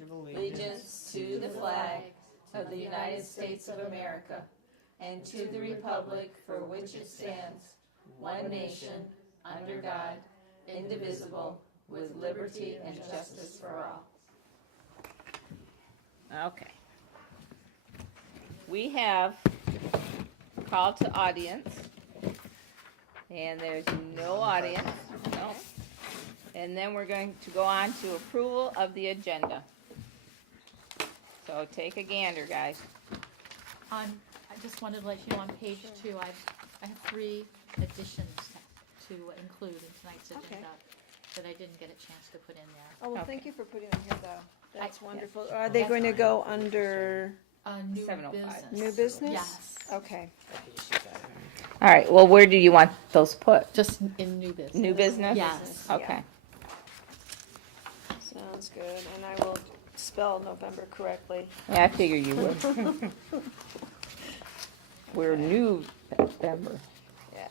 allegiance to the flag of the United States of America and to the republic for which it stands, one nation, under God, indivisible, with liberty and justice for all. Okay. We have call to audience, and there's no audience. No. And then we're going to go on to approval of the agenda. So take a gander, guys. I just wanted to let you know on page 2, I have 3 additions to include in tonight's agenda that I didn't get a chance to put in there. Oh, well, Okay. thank you for putting them here, though. That's wonderful. yeah. Are they That's going to fine. go under New 705. business. new business? Yes. Okay. All right, well, where do you want those put? Just in new business. New business? Yes. Okay. Sounds good. And I will spell November correctly. Yeah, I figure you would. We're new September. Yeah.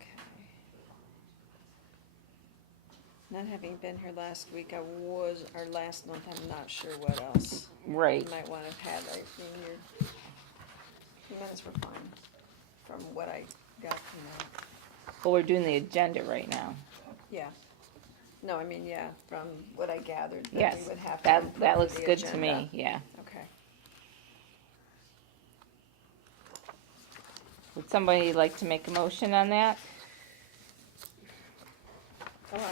Okay. Not having been here last week, or last month, I'm not sure what else. Right. You might want to have had, I mean, your minutes were fine from what I got from that. Well, we're doing the agenda right now. Yeah. No, I mean, yeah, from what I gathered, that Yes, we would have to. that input looks the good to agenda. me, yeah. Okay. Would somebody like to make a motion on that?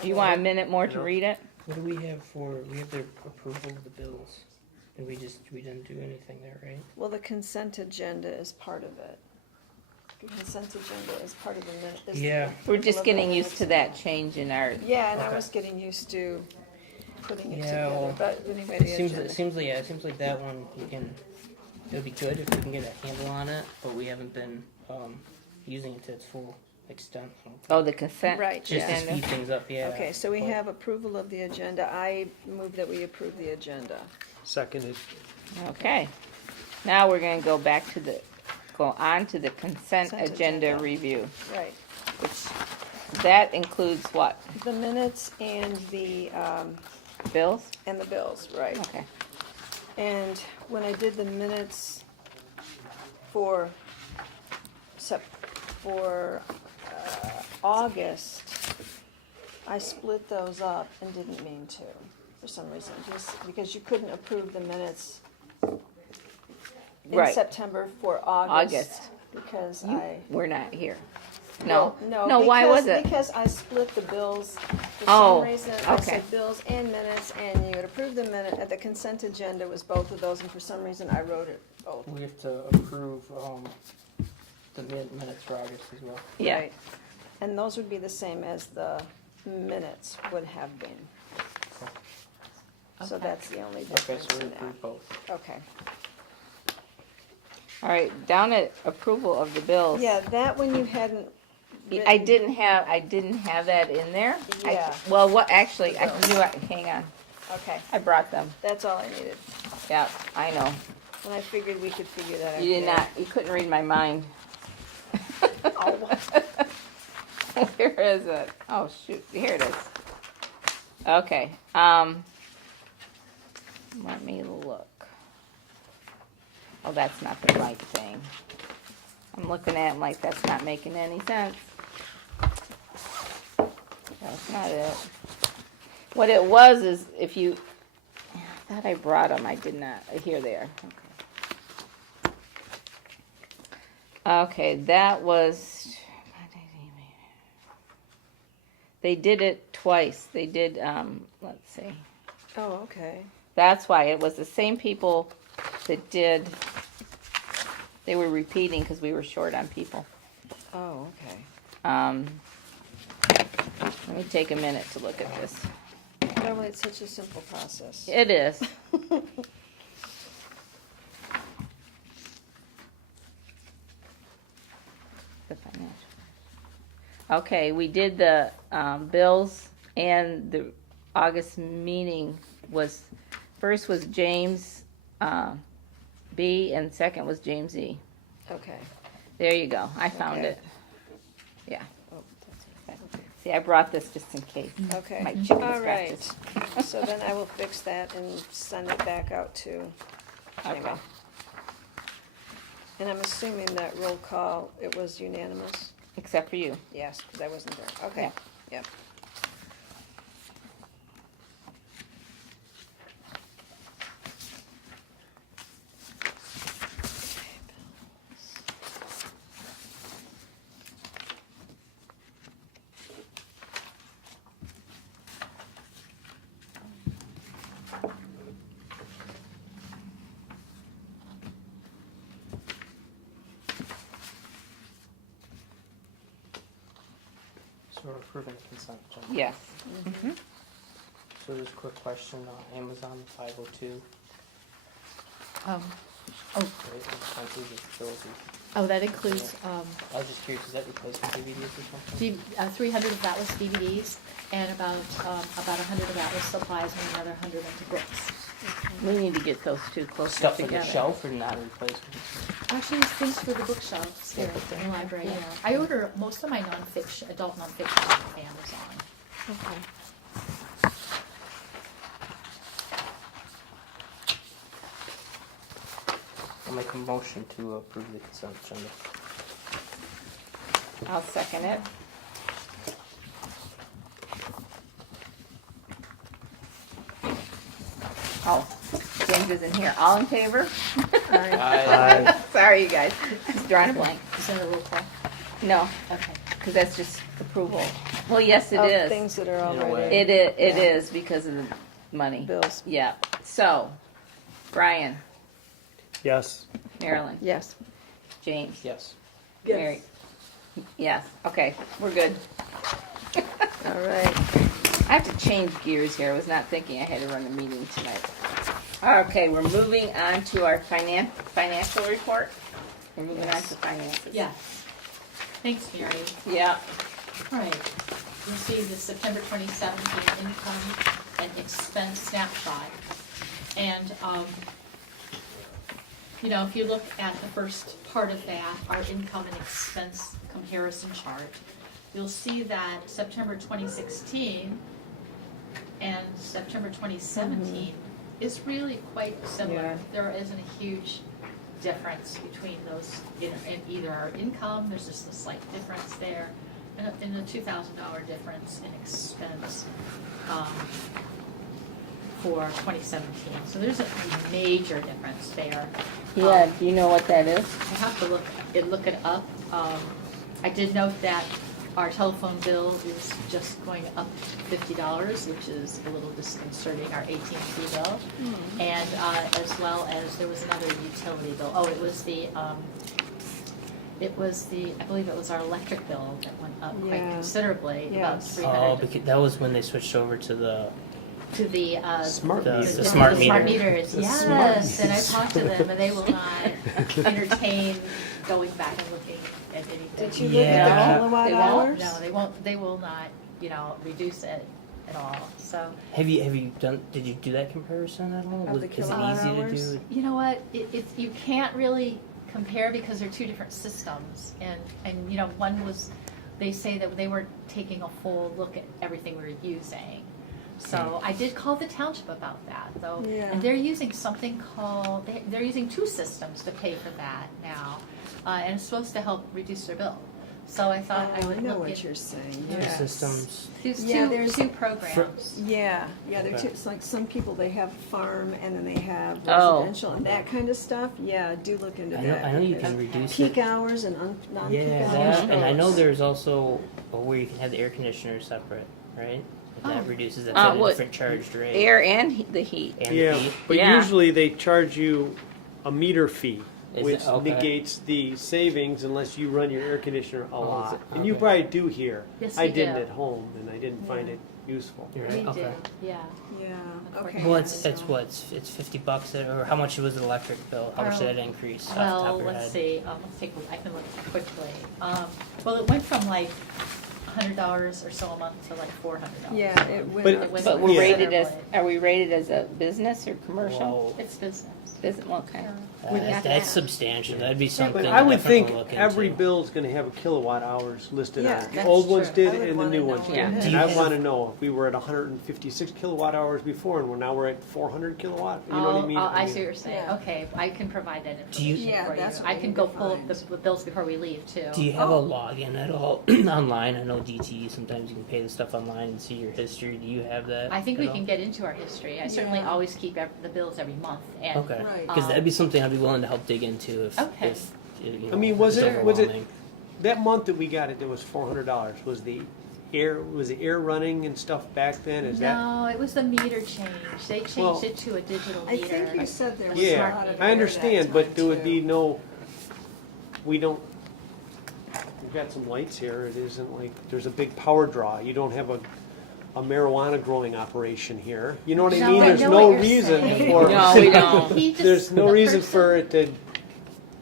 You want a minute more to read it? What do we have we have the approval of the bills, and we didn't do anything there, right? Well, the consent agenda is part of it. The consent agenda is part of the minute. Yeah. We're just getting used to that change in our, Yeah, and I Okay. was getting used to putting it Yeah, together, well, but anyway, It the seems agenda. it seems like that one it would be good if we can get a handle on it, but we haven't been using it to its full extent. oh, the consent Right, Just to agenda? speed things up, yeah. Okay, so we But- have approval of the agenda. I move that we approve the agenda. Seconded. Okay. Now we're gonna go on to the consent Consent agenda agenda. review, Right. which, that includes what? The minutes and the Bills? bills, right. Okay. And when I did the minutes for August, I split those up and didn't mean to, for some reason, just because you couldn't approve the minutes in Right. September for August. August. Because You I. were not here. No? No, No, why was it? Because I split the bills. For Oh, some reason, I okay. said bills and minutes, and you would approve the minute, the consent agenda was both of those, and for some reason I wrote it both. We have to approve the minutes for August as well. Yeah. Right. And those would be the same as the minutes would have been. So Okay. that's the only Okay, difference so we in that. approve both. Okay. All right, down at approval of the bills. Yeah, that one you hadn't written. I didn't have that in there. Yeah. Well, what, actually, I Bills. knew, hang on, Okay, I brought them. that's all I needed. Yeah, I know. And I figured we could figure that out. You did there. not, you couldn't read my mind. Oh. Where is it? Oh, shoot, here it is. Okay, let me look. Oh, that's not the right thing. I'm looking at it like that's not making any sense. That's not it. What it was is if you, I thought I brought them, I did not. Here they are. Okay, that was, they did it twice. They did, let's see. Oh, okay. That's why it was the same people that did, they were repeating because we were short on people. Oh, okay. Let me take a minute to look at this. Well, it's such a simple process. It is. The financial. Okay, we did the bills, and the August meeting was, first was James B, and second was James E. Okay. There you go, I found Okay. it. Yeah. Oh, that's okay. See, I brought this just in case. Okay, My chicken all scratches. right. So then I will fix that and send it back out to, anyway. Okay. And I'm assuming that roll call, it was unanimous? Except for you. Yes, because I wasn't there. Okay, yep. So we're approving the consent agenda. Yes. Mhm. So just a quick question, Amazon 502, Oh, right, expenses, utilities. oh, that includes, I was just curious, is that replacement DVDs or something? 300 of that was DVDs, and about 100 of that was supplies, and another 100 went to books. We need to get those two closer Stuff for together. the shelf or not replacements? Actually, it's things for the bookshelves here in the library, yeah. I order most of my nonfiction, adult nonfiction off Amazon. Okay. I'll make a motion to approve the consent agenda. I'll second it. Oh, James isn't here. All in favor? Aye. Sorry, you guys. I was drawing a blank. Is that a roll call? No, Okay. because that's just approval. Well, yes, it Of is. things that are In a way. already It Yeah. is because of the money. bills. Yeah. So, Brian, Yes. Marilyn, Yes. James, Yes. Mary. Yes. Okay, we're good. All right. I have to change gears here. I was not thinking I had to run a meeting tonight. Okay, we're moving on to our financial report. We're moving on to finances. Yeah. Thanks, Mary. Yeah. All right. You'll see the September 2017 income and expense snapshot. And, you know, if you look at the first part of that, our income and expense comparison chart, you'll see that September 2016 and September 2017 is really quite similar. Yeah. There isn't a huge difference between those, in either our income, there's just a slight difference there, and a $2,000 difference in expense for 2017. So there's a major difference there. Yeah, do you know what that is? I have to look it up. I did note that our telephone bill is just going up $50, which is a little disconcerting, our AT&T bill. And as well as there was another utility bill. Oh, it was the, I believe it was our electric bill that went up quite Yeah. considerably, about Yes. 300. Oh, because that was when they switched over to the To the, Smart The- meters. the smart smart meter. meters, The yes, smart and I meters. talked to them, and they will not entertain going back and looking at anything. Did you look at Yeah. the kilowatt They won't? hours? No, they will not, you know, reduce it at all, so. Have you did you do that comparison at all? Of the Is it kilowatt easy hours? to do? You know what, you can't really compare because they're two different systems, and, you know, one was, they say that they weren't taking a full look at everything we were using. So I did call the township about that, though, Yeah. and they're using something called, they're using two systems to pay for that now, and it's supposed to help reduce their bill. So I thought I Oh, would I know look what at you're saying, Two yes. systems. these Yeah, two there's- programs. Yeah, they're Okay. two, it's like some people, they have farm and then they have Oh. residential and that kind of stuff. Yeah, do look into that. I know you because can reduce Peak it. hours and non-peak Yeah, hours. that, and I know there's also where you can have the air conditioner separate, right? And that Oh. reduces it Uh, at a what- different charged rate. Air and the heat. And Yeah, the heat. but Yeah. usually they charge you a meter fee, Is it? which Okay. negates the savings unless you run your air conditioner a Oh, is lot. it? And you Okay. probably do here. Yes, I we didn't do. at home, and I didn't find Yeah. it useful. You're We right. Okay. did, yeah. Yeah, okay. Well, it's what it's $50, or how much was the electric bill? How much did that increase? Off the top Well, of your let's head? see, I can look quickly. Well, it went from like $100 or so a month to like $400. Yeah, it went But- up. It went But we're Yeah. rated as, considerably. are we rated as a business or commercial? Well, It's business. Isn't, okay. We've got That's that. substantial. That'd be something. But I would definitely think look every into. bill's gonna have a kilowatt hours listed on Yeah, it. The that's old ones true. did I would and the wanna new know ones what did. Yeah. it Do And you I have- wanna know if we were at 156 kilowatt hours before and now we're at 400 kilowatt, you know what I mean? I see what you're saying. Yeah. Okay, I can provide that Do you- information Yeah, for you. that's what I we can need go to pull up find. the bills before we leave too. Do you have a login at all online? I know DTE sometimes you can pay the stuff online and see your history. Do you have that? I think at we all? can get into our history. I certainly Yeah. always keep the bills every month. And, Okay. Right. Because that'd be something I'd be willing to help dig into if. Okay. If, you know, I mean, was it's it- overwhelming. That month that we got it, there was $400. Was the air running and stuff back then? Is that? No, it was the meter change. They changed Well, it to a digital I meter. think you said there was a Yeah, lot of. I understand, but there would be too. no, we don't, we've got some lights here, it isn't like, there's a big power draw, you don't have a marijuana growing operation here, you know what I No, mean? I There's know no what you're reason saying. for. No, we don't. He just- There's no the reason person- for it to,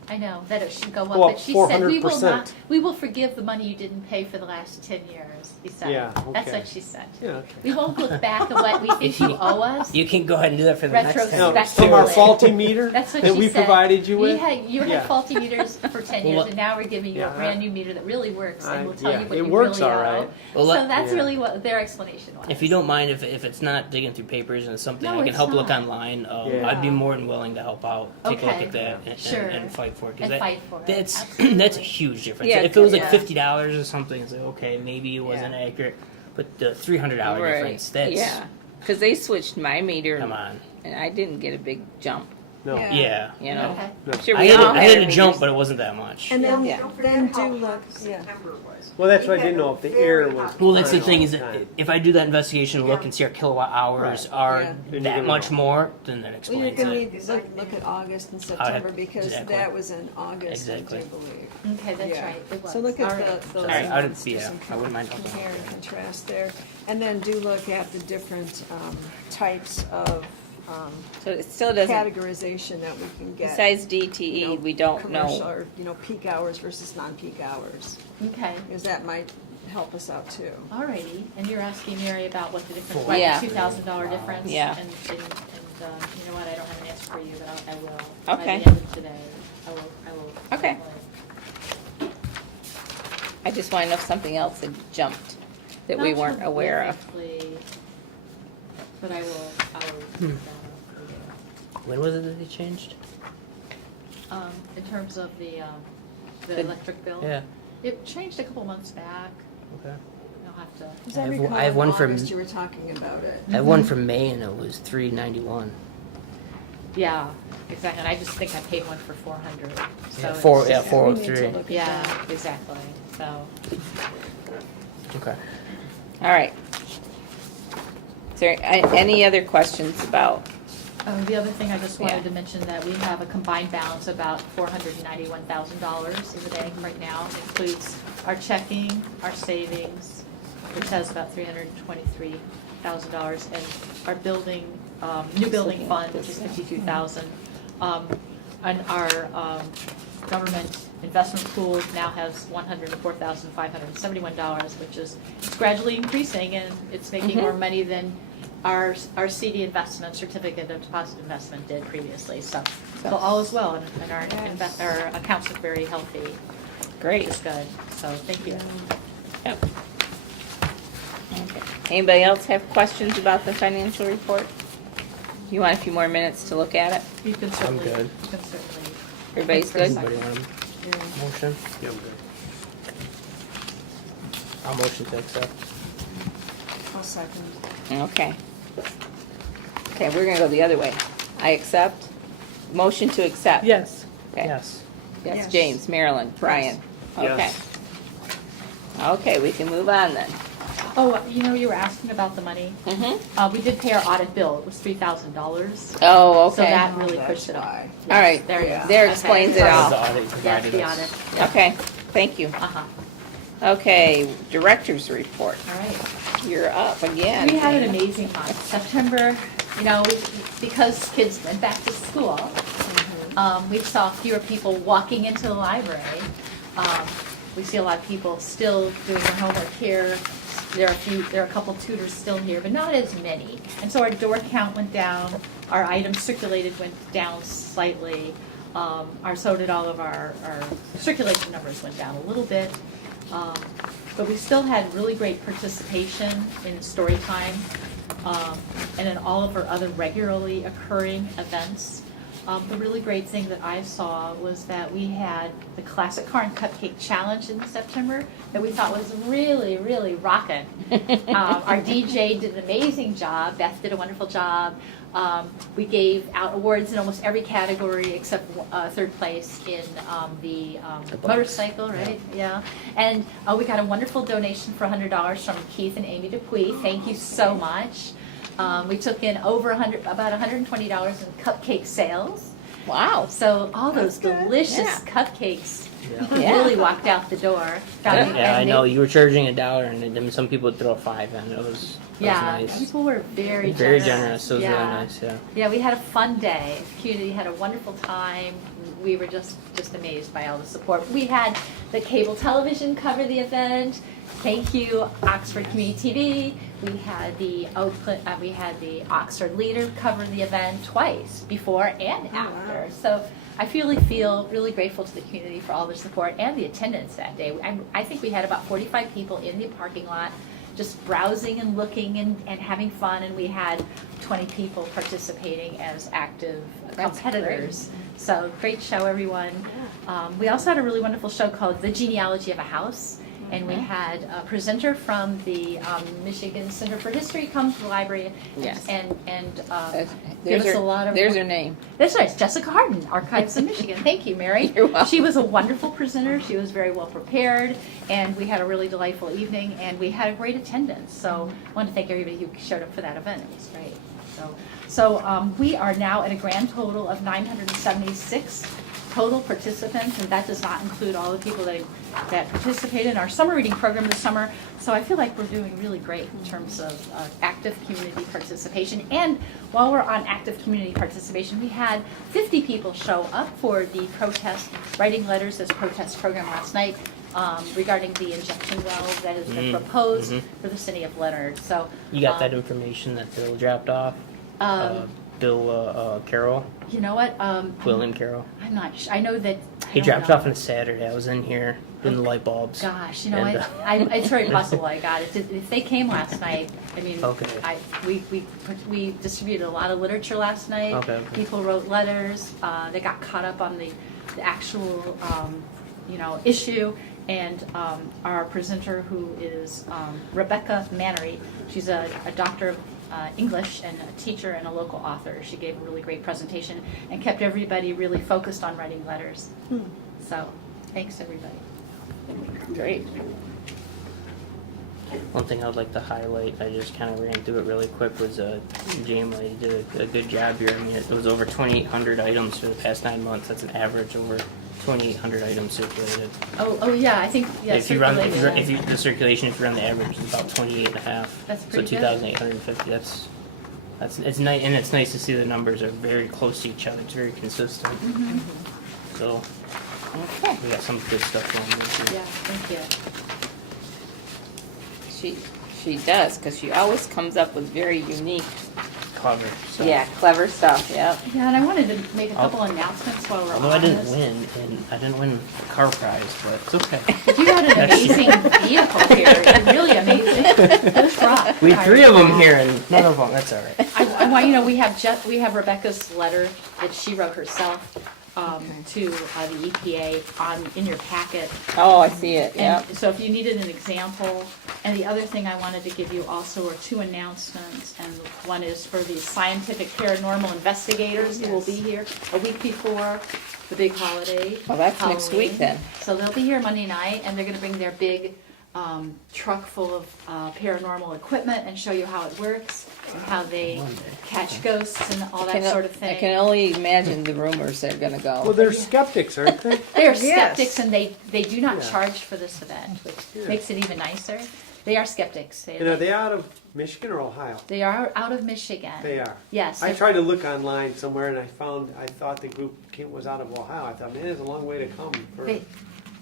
I know that it should go up, Go up but she said we will 400%. not. We will forgive the money you didn't pay for the last 10 years. He said. Yeah, That's okay. what she said. yeah, okay. We won't look back at what we think If you- you owe us. You can go ahead and do that for the next time. Now, Retrospectively. from our faulty meter That's what that she we said. provided you with? You Yeah. had faulty meters for 10 years, Well, and now we're giving you yeah, a brand new meter that really works, and we'll tell yeah, you what it you works really all owe. right. Well, So let- that's Yeah. really what their explanation was. If you don't mind, if it's not digging through papers and it's something No, I can it's help look not. online, Yeah. I'd be more than willing to help out. Take a look Okay. at that and, Sure. and fight for it. 'cause And that, fight for it. That's Absolutely. that's a huge difference. Yeah, if it was like yeah. $50 or something, it's like okay, maybe it wasn't Yeah. accurate, but the $300 Right. difference, that's Yeah, because they switched my meter, come on. and I didn't get a big jump. No. Yeah. Yeah. You know, Okay. No. I'm sure I we had, all I had had a jump, meters. but it wasn't that much. And then, Yeah. then do look, yeah. Well, that's why I didn't know if the air was. Well, that's the on thing all is the that time. if I do that investigation, look and see our kilowatt hours Right. are Yeah. Then you're that gonna much know. more, then that Well, you're explains gonna it. need to look at August and have- September, because exactly. that was in August, I Exactly. do believe. Okay, that's Yeah. right. It was. So look at All right. those All right, I would months, see. do Yeah, some I wouldn't mind helping. compare out and there. contrast there. And then do look at the different types of So it still doesn't, categorization that we can get. besides you DTE, know, we don't commercial know. or, peak hours versus non-peak hours, Okay. because that might help us out too. Alrighty, and you're asking Mary about what the difference, Four. Yeah. the $2,000 difference? Yeah. And you know what, I don't have an answer for you, but I will. By Okay. the end of today, I will. Okay. I just want to know if something else had jumped that we Not weren't aware of. terrifically, but I will look that up for you. When was it that they changed? In terms of the The- electric bill? Yeah. It changed a couple months back. Okay. I'll have to. Because I have recall I have in one from- August you were talking about it. I have one from May and it was $391. Yeah, exactly. And I just think I paid one for 400. So Yeah, it's four. Yeah, just- We need to 403. look at Yeah, that. exactly. So, Okay. All right. Is there any other questions about, the other thing I just Yeah. wanted to mention that we have a combined balance of about $491,000 in the bank right now. It includes our checking, our savings, which has about $323,000, and our building, new building looking at fund, which this, is yeah. $52,000. And our government investment pool now has $104,571, which is, it's gradually increasing, and it's making more money than our CD investment, certificate of deposit investment did previously. So all is well, and our our accounts look very healthy, which great. is good. So thank you. Yep. Okay. Anybody else have questions about the financial report? You want a few more minutes to look at it? You can certainly. good. You can certainly. Everybody's Thanks good? for a Anybody want Yeah. a motion? Yeah, I'm good. I'll motion to accept. I'll second. Okay. Okay, we're gonna go the other way. I accept. Motion to accept. Yes. Okay. Yes. Yes, Yes. James, Marilyn, Brian. Okay. Yes. Okay, we can move on then. Oh, you were asking about the money. Mm-hmm. We did pay our audit bill. It was $3,000. Oh, So okay. that really That's pushed it up. why. All right. There you Yeah. go. There Okay. explains it That was all. the audit Yes, provided the us. audit. Yeah. Okay, thank you. Uh-huh. Okay, director's report. All right. You're up again. We had an amazing month. September, because kids went back to school, we saw fewer people walking into the library. We see a lot of people still doing their homework here. There are a couple tutors still here, but not as many. And so our door count went down. our items circulated went down slightly. So did all of our circulation numbers went down a little bit. But we still had really great participation in story time and in all of our other regularly occurring events. The really great thing that I saw was that we had the Classic Car and Cupcake Challenge in September that we thought was really, really rocking. Our DJ did an amazing job. Beth did a wonderful job. We gave out awards in almost every category except third place in the motorcycle, right? Yeah. And we got a wonderful donation for $100 from Keith and Amy Dupuy. Thank you so much. We took in about $120 in cupcake sales. Wow. So all those delicious Yeah. cupcakes Yeah. really walked out the door. Yeah, I know you were charging $1, and then some people would throw a $5 in. It was Yeah, nice. people were very generous. It was yeah. really nice. Yeah. Yeah, we had a fun day. The community had a wonderful time. We were just amazed by all the support. We had the cable television cover the event. Thank you, Oxford Community TV. We had the Oxford Leader cover the event twice, before and after. So I really feel really grateful to the community for all their support and the attendance that day. I think we had about 45 people in the parking lot just browsing and looking and having fun, and we had 20 people participating as active That's competitors. So great show, everyone. We also had a really wonderful show called The Genealogy of a House. And we had a presenter from the Michigan Center for History come to the library Yes. and There's give us her, a lot of. there's her name. That's right, it's Jessica Harden, Archives of Michigan. Thank you, Mary. You're welcome. She was a wonderful presenter. She was very well prepared, and we had a really delightful evening, and we had a great attendance. So I want to thank everybody who showed up for that event. It was great. So we are now at a grand total of 976 total participants, and that does not include all the people that participated in our summer reading program this summer. So I feel like we're doing really great in terms of active community participation. And while we're on active community participation, we had 50 people show up for the protest, writing letters as protest program last night regarding the injection well that has been proposed for the city of Leonard. So You got that information that Bill dropped off? Bill Carroll? You know what? William Carroll? I'm not sure. I know that. He dropped off on a Saturday. I was in here doing the light bulbs. Gosh, you know And, what? It's very possible I got it. If they came last night, I mean, Okay. we distributed a lot of literature last night. Okay. People wrote letters. They got caught up on the actual, issue. And our presenter, who is Rebecca Mannery, she's a doctor of English and a teacher and a local author. She gave a really great presentation and kept everybody really focused on writing letters. So, thanks everybody. Great. One thing I would like to highlight, I just kind of ran through it really quick, was Jamie did a good job here. I mean, it was over 2,800 items for the past 9 months. That's an average over 2,800 items circulated. Oh yeah, I think yeah. If you run the circulation. circulation, if you run the average, it's about 28 and a half. That's So pretty good. 2,850. It's nice, and it's nice to see the numbers are very close to each other. It's very consistent. So Okay. we got some good stuff going there. Yeah, thank you. She does, because she always comes up with very unique, Clever. So. clever stuff. Yep. Yeah, and I wanted to make a couple announcements while we're Although on I didn't this. win, and I didn't win the car prize, but it's okay. But you had an amazing vehicle here. It's really amazing. Those rock. We had 3 of them here, and none of them. That's all right. I want we have Rebecca's letter that she wrote herself to the EPA in your packet. Oh, I see it. And Yep. so if you needed an example, and the other thing I wanted to give you also are 2 announcements, and one is for the scientific paranormal investigators who will be here a week before the big holiday. Well, that's next Halloween. week then. So they'll be here Monday night, and they're gonna bring their big truck full of paranormal equipment and show you how it works, and how they catch ghosts and all that sort of I thing. can only imagine the rumors they're gonna go. Well, they're skeptics, aren't they? They are Yes. skeptics, and they do not Yeah. charge for this event, which Yeah. makes it even nicer. They are skeptics. And are they out of Michigan or Ohio? They are out of Michigan. They are. Yes. I tried to look online somewhere and I thought the group was out of Ohio. I thought, man, it's a long way to come for.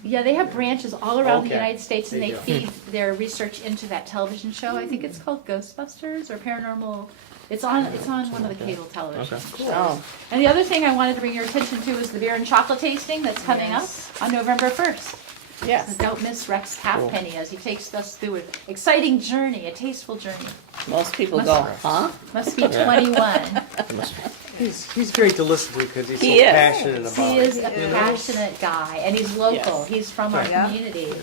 They have branches all around the Okay. United States, and They they do. feed their research into that television show. I think it's called Ghostbusters or Paranormal It's on one of the cable televisions. Okay. Oh, And the other thing I wanted to bring your attention to is the beer and chocolate tasting that's coming Yes. up on November 1st. yes. So don't miss Rex Halfpenny as he takes us through an exciting journey, a tasteful journey. Most people Must- go, huh? Must be 21. It must be. He's great to listen to because he's so He is. passionate about He it. is a passionate guy, and he's local. Yes. He's from our Yeah. community.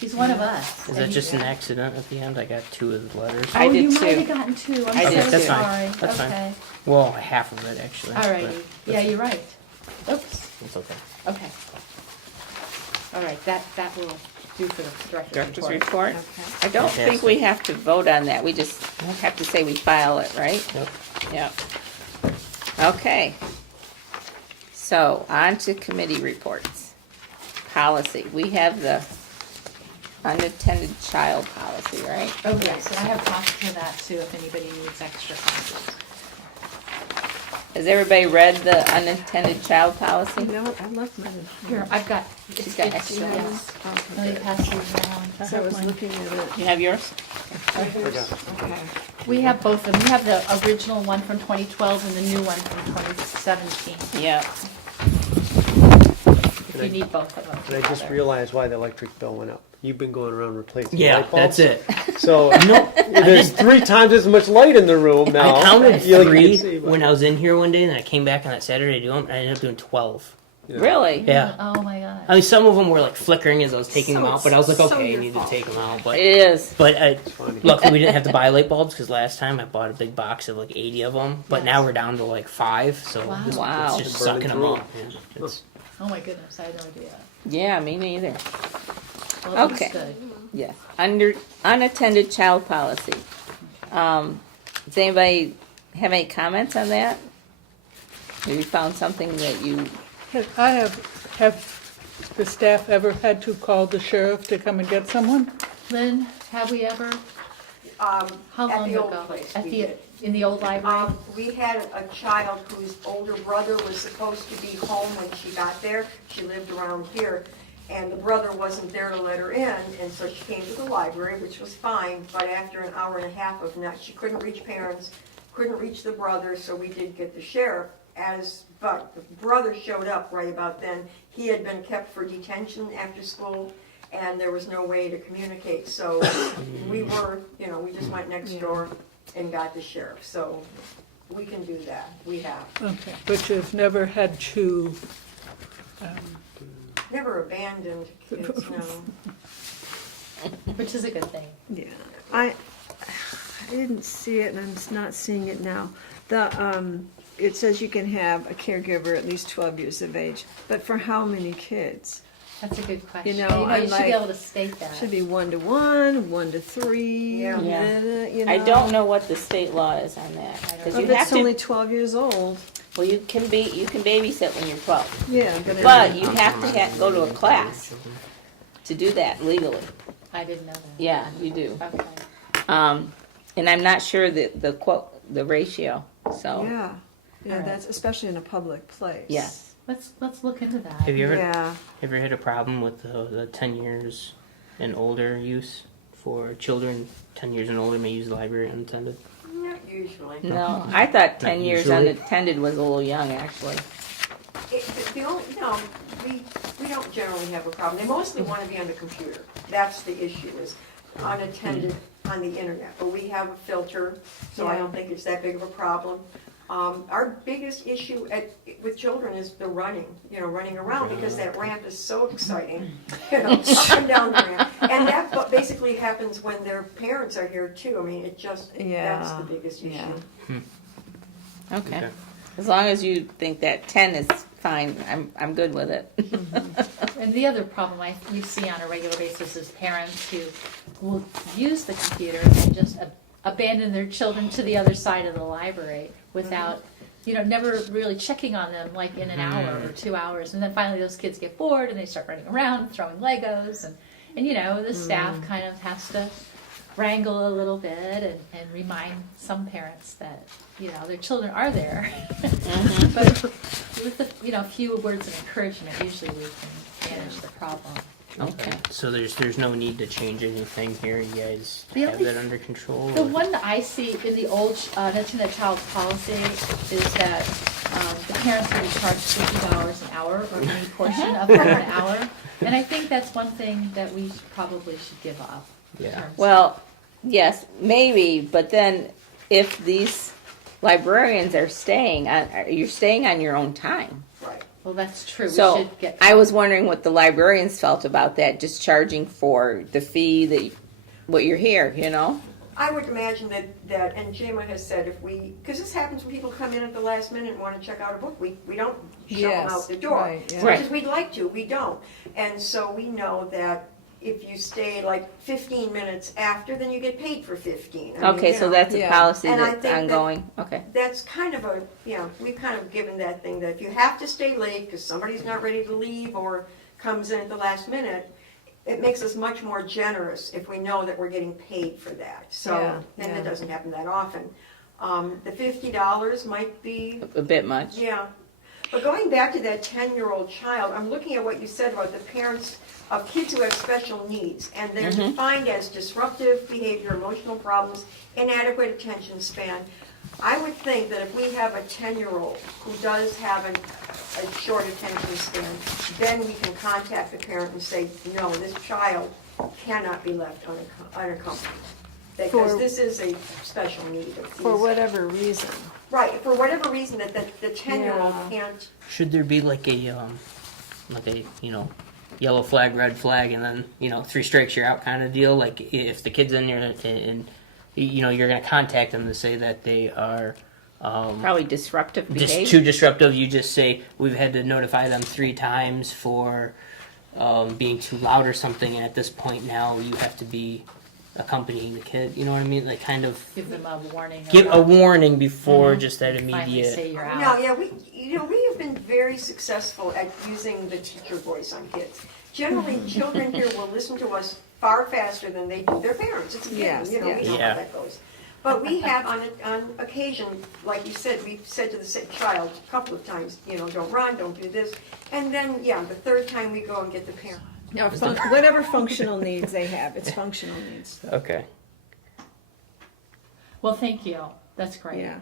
He's one of us. Is And that he- just an accident at the end? I got 2 of the letters. I Oh, did you might too. have gotten 2. I'm I so did too. That's fine. sorry. That's fine. Okay. Well, half of it actually. All righty. but Yeah, you're right. Oops. It's okay. Okay. All right, that will do for the director's Director's report. report? I don't think we Fantastic. have to vote on that, we just have to say we file it, right? Yep. Yep. Okay. So, on to committee reports. Policy, we have the unattended child policy, right? Oh, yes, and I have copies of that too, if anybody needs extra copies. Has everybody read the unattended child policy? No, I left mine. Here, I've got. She's got extra yes. ones. Let me pass these around. So I was looking at it. You have yours? Okay. Okay. We have both of them. We have the original one from 2012 and the new one from 2017. Yeah. If you need both of them. And I just together. realized why the electric bill went up. You've been going around replacing Yeah, light bulbs. that's it. So No, there's 3 times as much light in the room now. I counted You, like, 3 can see, but- when I was in here one day, and I came back on that Saturday to do them. And I ended up doing 12. Yeah. Really? Yeah. Oh my god. I mean, some of them were like flickering as I was taking So them out, but I was like, it's so okay, I your need fault. to take them out. It But is. Funny. luckily, we didn't have to buy light bulbs because last time I bought a big box of like 80 of them. But Yes. now we're down to like 5, so Wow. it's Wow. just Burning sucking them through up. Yeah, it's- Oh my goodness, I had no idea. Yeah, me neither. Well, it looks Okay. good. Yes. Under unattended child policy. Does anybody have any comments on that? Have you found something that you, Have the staff ever had to call the sheriff to come and get someone? Lynn, have we ever? How At long the ago? old place At we the did. in the old library. We had a child whose older brother was supposed to be home when she got there. She lived around here, and the brother wasn't there to let her in, and so she came to the library, which was fine, but after an hour and a half of not, she couldn't reach parents, couldn't reach the brother, so we did get the sheriff. But the brother showed up right about then. He had been kept for detention after school, and there was no way to communicate, so we were, we just went next door and got the sheriff, so we can do that, we have. Okay, but you've never had to, Never abandoned kids, no. Which is a good thing. Yeah, I didn't see it, and I'm just not seeing it now. It says you can have a caregiver at least 12 years of age, but for how many kids? That's a good question. You know, I'm you should like- be able to state that. Should be 1-to-1, 1-to-3. Yeah. I don't know what the state law is on that. Because If you have it's only to, 12 years old, well, you can babysit when you're 12. yeah, But you have to go to a class to do that legally. I didn't know that. Yeah, you do. Okay. And I'm not sure the ratio, so, Yeah, yeah, Alright. that's especially in a public place. yes. Let's look into that. Have you ever Yeah, ever had a problem with the 10 years and older use for children? 10 years and older may use the library unattended. Not usually. No, I thought 10 Not years usually. unattended was a little young, actually. The only, no, we don't generally have a problem. They mostly want to be on the computer. That's the issue, is unattended on the internet. But we have a filter, so I don't think it's that big of a problem. Our biggest issue with children is the running around, because that ramp is so exciting, up and down the ramp. And that basically happens when their parents are here too. I mean, that's Yeah, the biggest issue. yeah. Okay. Okay. As long as you think that 10 is fine, I'm good with it. And the other problem we see on a regular basis is parents who will use the computer and just abandon their children to the other side of the library without, never really checking on them like in an hour or 2 hours. And then finally those kids get bored and they start running around, throwing Legos. And the staff kind of has to wrangle a little bit and remind some parents that, their children are there. But with a few words of encouragement, usually we can manage the problem. Okay. So there's no need to change anything here. You guys The have only- that under control. The or- one that I see in the old Internet Child policy is that the parents will be charged $50 an hour or any portion of an hour. And I think that's one thing that we probably should give up. in Yeah. terms of- Well, yes, maybe, but then if these librarians are staying, you're staying on your own time. Right. Well, that's true. We So should get. I was wondering what the librarians felt about that, just charging for the fee that, what you're here, you know? I would imagine that, and Jema has said if we, because this happens when people come in at the last minute and want to check out a book, we don't shove them Yes, out the door. right, yeah. As much Right. as we'd like to, we don't. And so we know that if you stay like 15 minutes after, then you get paid for 15. I mean, Okay, you so know, that's a Yeah. policy And I that's think that- ongoing, okay. that's kind of a, we've kind of given that thing that if you have to stay late because somebody's not ready to leave or comes in at the last minute, it makes us much more generous if we know that we're getting paid for that. So, Yeah, and yeah. it doesn't happen that often. The $50 might be, A bit much. yeah. But going back to that 10-year-old child, I'm looking at what you said about the parents of kids who have special needs. And they're defined as disruptive behavior, emotional problems, inadequate attention span. I would think that if we have a 10-year-old who does have a short attention span, then we can contact the parent and say, no, this child cannot be left unaccompanied. Because For- this is a special need. For whatever reason. Right, for whatever reason that the 10-year-old Yeah. can't. Should there be like a yellow flag, red flag, and then 3 strikes you're out kind of deal? Like if the kid's in there and you're going to contact them to say that they are Probably disruptive just behavior. too disruptive, you just say we've had to notify them 3 times for being too loud or something, and at this point now you have to be accompanying the kid. You know what I mean? Like kind of Give them a warning. or give a warning before just that finally immediate. say you're No, out. yeah, we have been very successful at using the teacher voice on kids. Generally, children here will listen to us far faster than they do their parents. It's a given, Yes, we know yes. how that goes. But we have on occasion, like you said, we've said to the sick child a couple of times, don't run, don't do this. And then, the third time we go and get the parent. No, whatever functional needs they have, it's functional needs. Okay. Well, thank you. That's great. Yeah.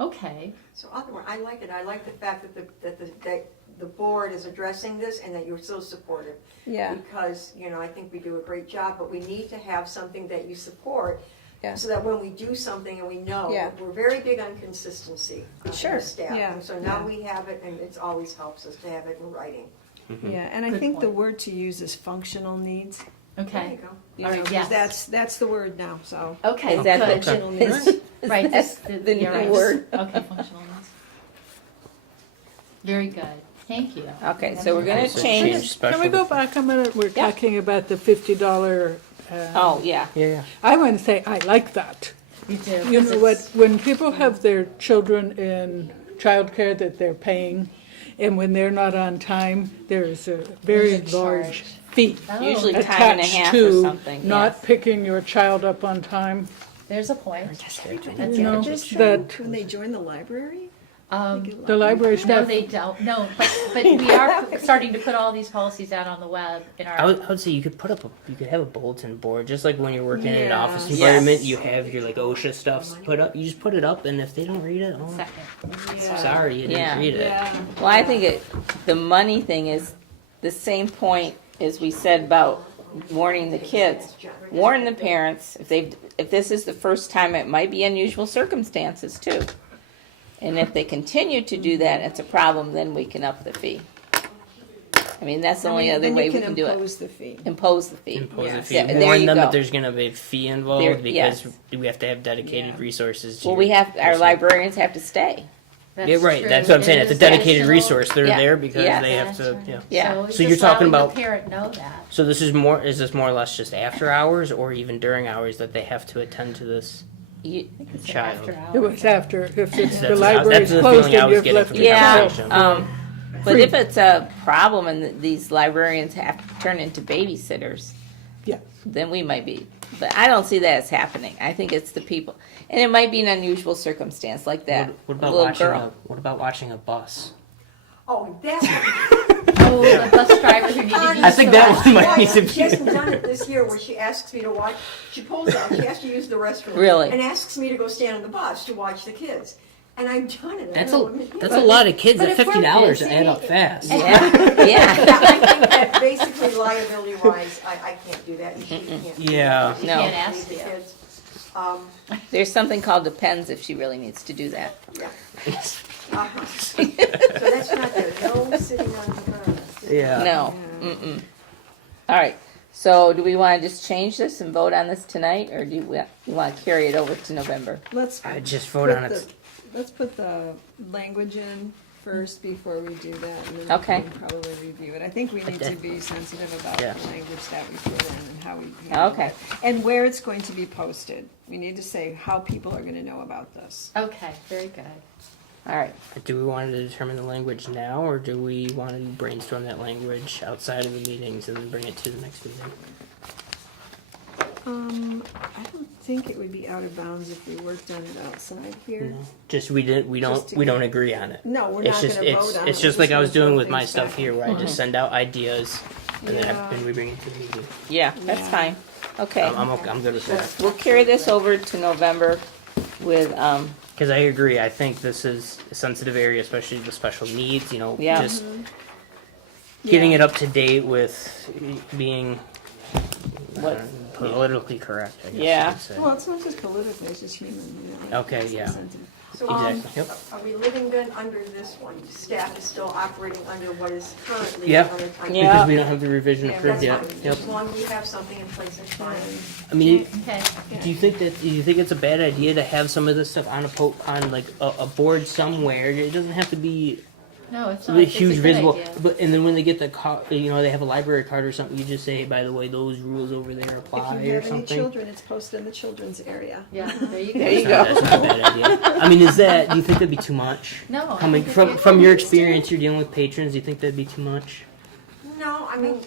Okay. So otherwise, I like it. I like the fact that the board is addressing this and that you're so supportive. Yeah. Because, I think we do a great job, but we need to have something that you support. Yeah. So that when we do something and we know, Yeah. we're very big on consistency. In Sure, the staff. yeah, And so now yeah. we have it and it always helps us to have it in writing. Yeah, and I Good think the point. word to use is functional needs. There you Okay. go. You All know, right, 'cause yes. That's the word now, so. Okay. Is that good. Functional needs. Right. That's this- the you're new right. word. Okay. Functional needs. Very good. Thank you. Okay, so we're gonna So change. change special. Can we go back a minute? We're Yeah. talking about the $50. Oh, yeah. Yeah. I want to say I like that. You do. You 'cause know what? it's- When people have their children in childcare that they're paying, and when they're not on time, there's a very There's a large charge. fee Oh, Usually time and a attached half or to something. not yes. picking your child up on time. There's a point. That's You know, interesting. that When they join the library? the library No, staff. they don't. No, but we are starting to put all these policies out on the web in our. I would say you could have a bulletin board, just like when you're working in an Yeah. office Yes. environment. You have your like OSHA stuff put up. You just put it up, and if they don't read it, oh, Second. sorry, you didn't Yeah. read it. Yeah. Well, I think the money thing is the same point as we said about warning the kids. Warn the parents if this is the first time, it might be unusual circumstances too. And if they continue to do that, it's a problem, then we can up the fee. I mean, that's the only other way we can do it. Impose the fee. Impose the fee. Impose a Yes. fee. Yeah, there Warn you them go. that there's going to be a fee involved There- because yes. we have to have dedicated Yeah. resources. To Well, your our person. librarians have to stay. That's Yeah, right. true. That's what I'm saying. It It's a is dedicated additional- resource. They're Yeah. there because Yeah. they have That's to. right. Yeah. Yeah. So, it's So you're just talking letting about- the parent know that. So this is more. Is this more or less just after hours, or even during hours that they have to attend to this You- It's child? after hours. It was after, if it's, That's the what- library's that's the closed feeling I and was you've getting left from it the Yeah, conversation. but Free. if it's a problem and these librarians have to turn into babysitters, Yeah. then we might be. But I don't see that as happening. I think it's the people, and it might be an unusual circumstance like that What about little watching girl. What about watching a bus? Oh, that's. Oh, the bus driver who needed to use I think the that one might restroom. need to She hasn't done it this year where she asks me to watch, she pulls out, she has to use the restroom. Really? And asks me to go stand on the bus to watch the kids. And I've done it. I That's know, that's a lot of kids. but At if we're $50 busy- add up fast. Yeah, Yeah, yeah. I think that basically liability wise, I can't do that, and she can't. do Yeah. that. You No. can't ask The you. kids. There's something called depends if she really needs to do that. Yeah. Uh-huh. So that's not there, no sitting on, Yeah. No. Mm-mm. All right. So do we want to just change this and vote on this tonight, or do you want to carry it over to November? Let's I just vote put on it. Let's put the language in first before we do that, and then Okay. we can probably review it. I think we need to be sensitive about Yeah. the language that we put in and how we handle Okay. it. And where it's going to be posted. We need to say how people are gonna know about this. Okay, very good. All right. Do we want to determine the language now, or do we want to brainstorm that language outside of the meetings and then bring it to the next meeting? I don't think it would be out of bounds if we worked on it outside here. No. Just we don't Just to we don't get- agree on it. No, we're It's not just gonna vote it's on it. it's We're just like I was gonna doing throw with my things stuff back. here, where I just send out ideas and then Yeah. and we bring it to the meeting. Yeah, that's Yeah. fine. Okay. I'm good with that. We'll carry this over to November with, Because I agree, I think this is a sensitive area, especially the special needs. You know, Yeah. just getting it up to date with being What- politically correct. I guess Yeah. you could say. Well, it's not just political, it's just human, you know. Okay, It's yeah. sensitive. So, Exactly, yep. are we living then under this one? Staff is still operating under what is currently Yeah. on the time. Yeah. Because we don't have the revision Yeah, approved That's yet. fine, Yep. as long as we have something in place, it's fine. I mean, Okay. do you think it's a bad idea to have some of this stuff on on like a board somewhere? It doesn't have to be No, it's the not. It's a huge good visible. idea. But and then when they get the they have a library card or something, you just say, hey, by the way, those rules over there apply If you or have any something. children, it's posted in the children's area. Yeah, there you go. There you That's not a bad idea. I mean, do you think that'd be too much? No, I Coming think from it'd be from your okay. experience, you're dealing with patrons. Do you think that'd be too much? No, I mean,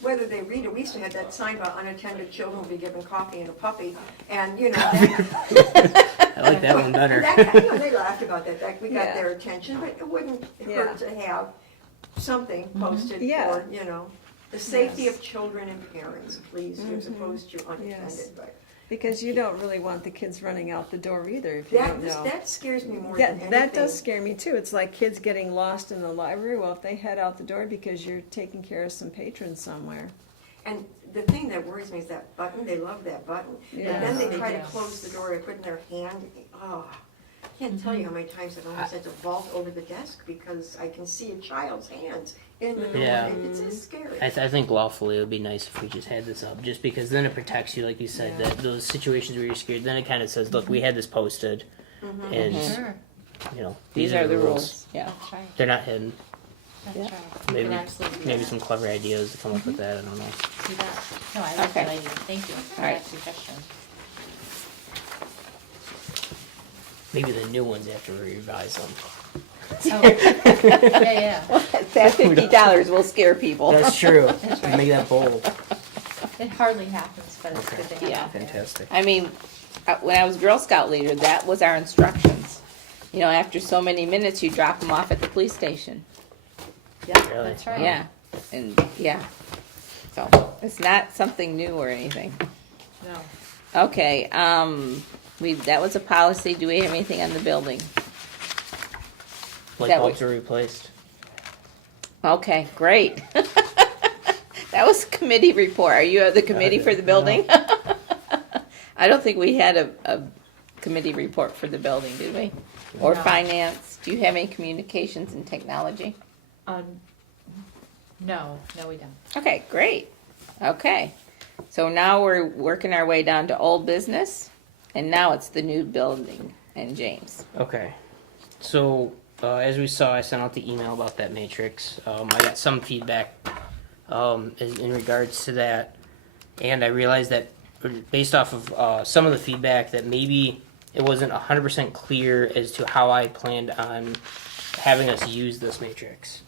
whether they read it, we used to have that sign about unattended children will be given coffee and a puppy, and, you know, that, I like that one better. they laughed about that, we got Yeah. their attention, but it wouldn't Yeah. hurt to have something posted Yeah. for, you know, the safety Yes. of children and parents, please, as opposed to unattended, but Because you don't really want the kids running out the door either if you don't know. that scares me more than anything. That does scare me too. It's like kids getting lost in the library. Well, if they head out the door because you're taking care of some patrons somewhere. And the thing that worries me is that button, they love that button. Yeah. And then they They try to do. close the door, they put in their hand, oh, I can't tell you how many times I've almost had to vault over the desk because I can see a child's hands in the door. Yeah. It's just scary. I think lawfully it would be nice if we just had this up, just because then it protects you, like you said, that those situations where you're scared. Then it kind of says, look, we had this posted, and Sure. you know these are the rules. Yeah. That's right. They're not hidden. That's Yeah. right. Maybe You're absolutely maybe right. some clever ideas to come up with that. I don't know. Do that. No, I like Okay. that idea. Thank you for All right. that suggestion. Maybe the new ones after we revise them. Oh. Yeah, That $50 will scare people. That's true. That's right. Make that bold. It hardly happens, but it's good to have. Yeah. out there. Fantastic. I mean, when I was Girl Scout leader, that was our instructions. You know, after so many minutes, you drop them off at the police station. Yeah, Really? that's right. Yeah, and yeah. So it's not something new or anything. No. Okay, that was a policy. Do we have anything on the building? Light That bulbs would- are replaced. Okay, great. That was committee report. Are you the committee for the building? I don't think we had a committee report for the building, did we? Or No. finance? Do you have any communications and technology? No, we don't. Okay, great. Okay. So now we're working our way down to old business, and now it's the new building and James. Okay. So, as we saw, I sent out the email about that matrix. I got some feedback in regards to that, and I realized that based off of some of the feedback that maybe it wasn't 100% clear as to how I planned on having us use this matrix.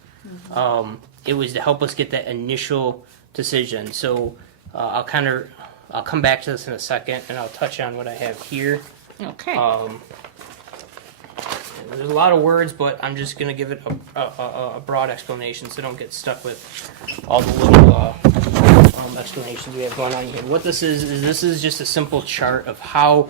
It was to help us get that initial decision. So I'll come back to this in a second, and I'll touch on what I have here. Okay. And decision. There's a lot of words, but I'm just going to give it a broad explanation so don't get stuck with all the little explanations we have going on here. What this is just a simple chart of how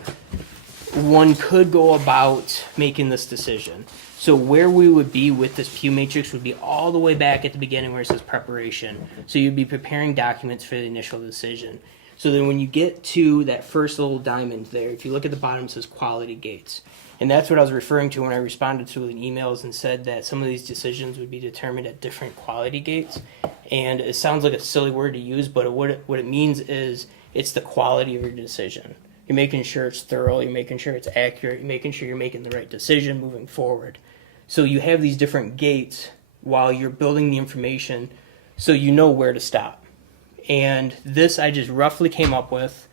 one could go about making this decision. So where we would be with this Pew matrix would be all the way back at the beginning where it says preparation. So you'd be preparing documents for the initial decision. So then when you get to that first little diamond there, if you look at the bottom, it says quality gates. And that's what I was referring to when I responded to the emails and said that some of these decisions would be determined at different quality gates. And it sounds like a silly word to use, but what it means is it's the quality of your decision. You're making sure it's thorough, you're making sure it's accurate, you're making sure you're making the right decision moving forward. So you have these different gates while you're building the information so you know where to stop. And this I just roughly came up with.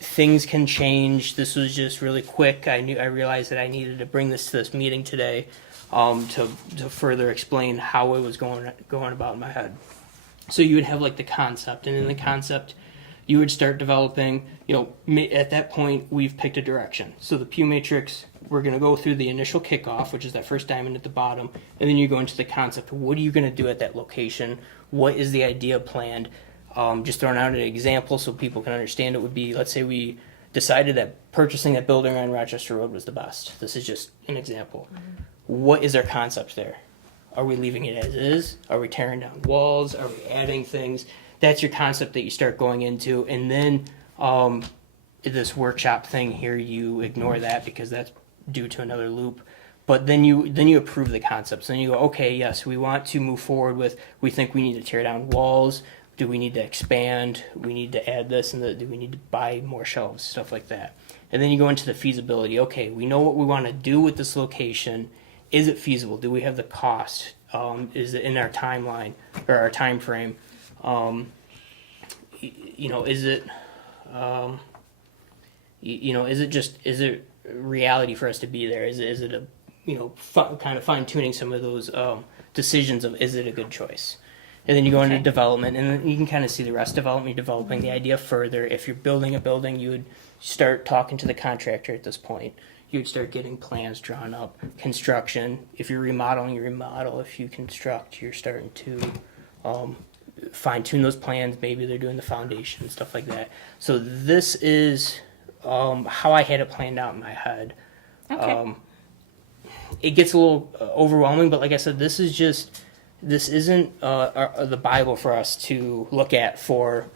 Things can change. This was just really quick. I realized that I needed to bring this to this meeting today to further explain how it was going about in my head. So you would have like the concept, and in the concept, you would start developing. At that point, we've picked a direction. So the Pew matrix, we're going to go through the initial kickoff, which is that first diamond at the bottom, and then you go into the concept. What are you going to do at that location? What is the idea planned? Just throwing out an example so people can understand it would be, let's say we decided that purchasing that building on Rochester Road was the best. This is just an example. Mm-hmm. What is our concept there? Are we leaving it as is? Are we tearing down walls? Are we adding things? That's your concept that you start going into. And then this workshop thing here, you ignore that because that's due to another loop. But then you approve the concepts. Then you go, okay, yes, we want to move forward with, we think we need to tear down walls. Do we need to expand? We need to add this, and do we need to buy more shelves? Stuff like that. And then you go into the feasibility. Okay, we know what we want to do with this location. Is it feasible? Do we have the cost? Is it in our timeline or our time frame? Is it reality for us to be there? Is it a kind of fine tuning some of those decisions of is it a good choice? And then you go into development, and then you can kind of see the rest. Development, you're developing the idea further. If you're building a building, you would start talking to the contractor at this point. You would start getting plans drawn up. Construction, if you're remodeling, you remodel. If you construct, you're starting to fine-tune those plans. Maybe they're doing the foundation, stuff like that. So this is how I had it planned out in my head. Okay. It gets a little overwhelming, but like I said, this isn't the Bible for us to look at for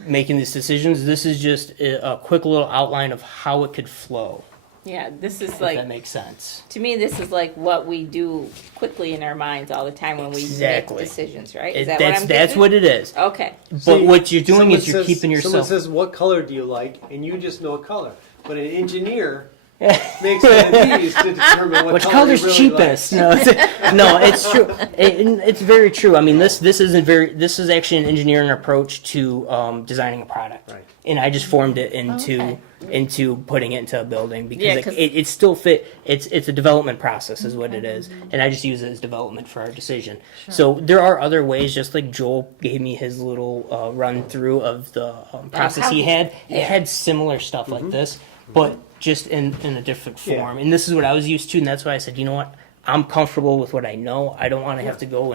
making these decisions. This is just a quick little outline of how it could flow. Yeah, this is If like, that makes sense. to me, this is like what we do quickly in our minds all the time when we Exactly. make decisions, right? Is That's that what I'm that's getting? what it is. Okay. But what you're doing Someone is you're says- keeping Someone yourself. says, what color do you like? And you just know a color. But an engineer makes one of these to determine what Which color color's he really cheapest? likes. No, it's true. It's very true. I mean, this is actually an engineering approach to designing a product. Right. And I just formed it into Okay. into putting it into a building because Yeah, it, 'cause- it still fit. It's a development process is what it is, and I just use it as development for our decision. So there are other ways, just like Joel gave me his little run through of the process how he he- had. yeah. It had similar stuff like this, but just in a different Yeah. form. And this is what I was used to, and that's why I said, you know what, I'm comfortable with what I know. I don't want to have to go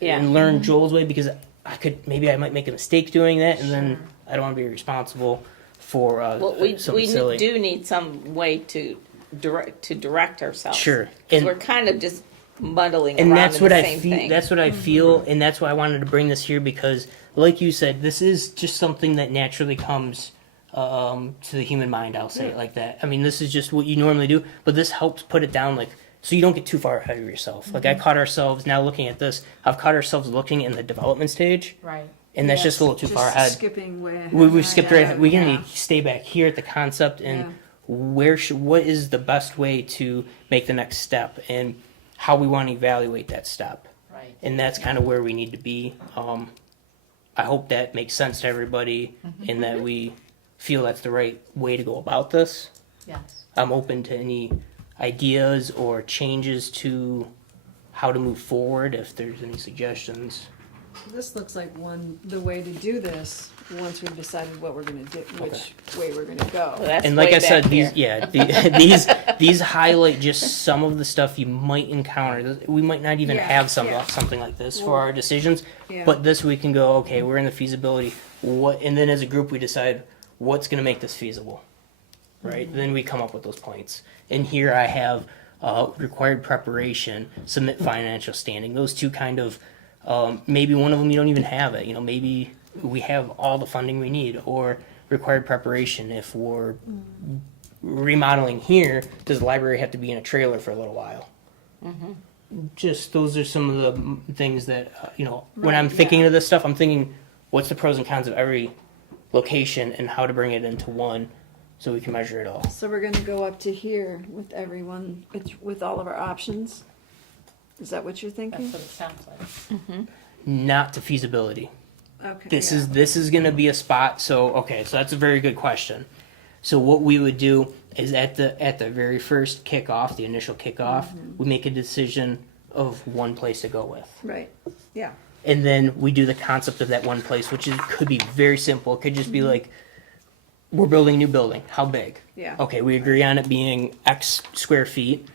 and learn Joel's way because I might make a mistake doing that, and then I don't want to be responsible for Well, we something silly. do need some way to direct ourselves. Sure. Because And- we're kind of just muddling And around that's in what the I same feel. thing. That's what I feel, and that's why I wanted to bring this here because, like you said, this is just something that naturally comes to the human mind. I'll say it like that. I mean, this is just what you normally do, but this helps put it down, like so you don't get too far ahead of yourself. Like I caught ourselves now looking at this. I've caught ourselves looking in the development stage, Right. and that's just a little too far ahead. Skipping way ahead. We've skipped right ahead. We Yeah. need to stay back here at the concept and Yeah. what is the best way to make the next step and how we want to evaluate that step. Right. And that's kind of where we need to be. I hope that makes sense to everybody and that we feel that's the right way to go about this. Yes. I'm open to any ideas or changes to how to move forward if there's any suggestions. This looks like the way to do this, once we've decided what we're gonna do, which way we're gonna go. Well, that's And like way I said, back these here. these highlight just some of the stuff you might encounter. We might not even Yeah, have yeah. something like this for Well, our decisions, yeah. but this we can go, okay, we're in the feasibility. What, and then as a group we decide what's going to make this feasible, right? Mm-hmm. Then we come up with those points. And here I have required preparation, submit financial standing. Those two kind of maybe one of them you don't even have it. You know, maybe we have all the funding we need, or required preparation if we're remodeling here. Does the library have to be in a trailer for a little while? Just those are some of the things that you know. When I'm Right, thinking yeah. of this stuff, I'm thinking, what's the pros and cons of every location and how to bring it into one, so we can measure it all. So we're gonna go up to here with everyone, with all of our options? Is that what you're thinking? That's what it sounds like. Not to feasibility. Okay. This yeah. is going to be a spot. So okay, so that's a very good question. So what we would do is at the very first kickoff, the initial kickoff, we make a decision of one place to go with, Right, yeah. and then we do the concept of that one place, which could be very simple. It could just be like, we're building a new building. How big? Yeah. Okay, we agree on it being X square feet.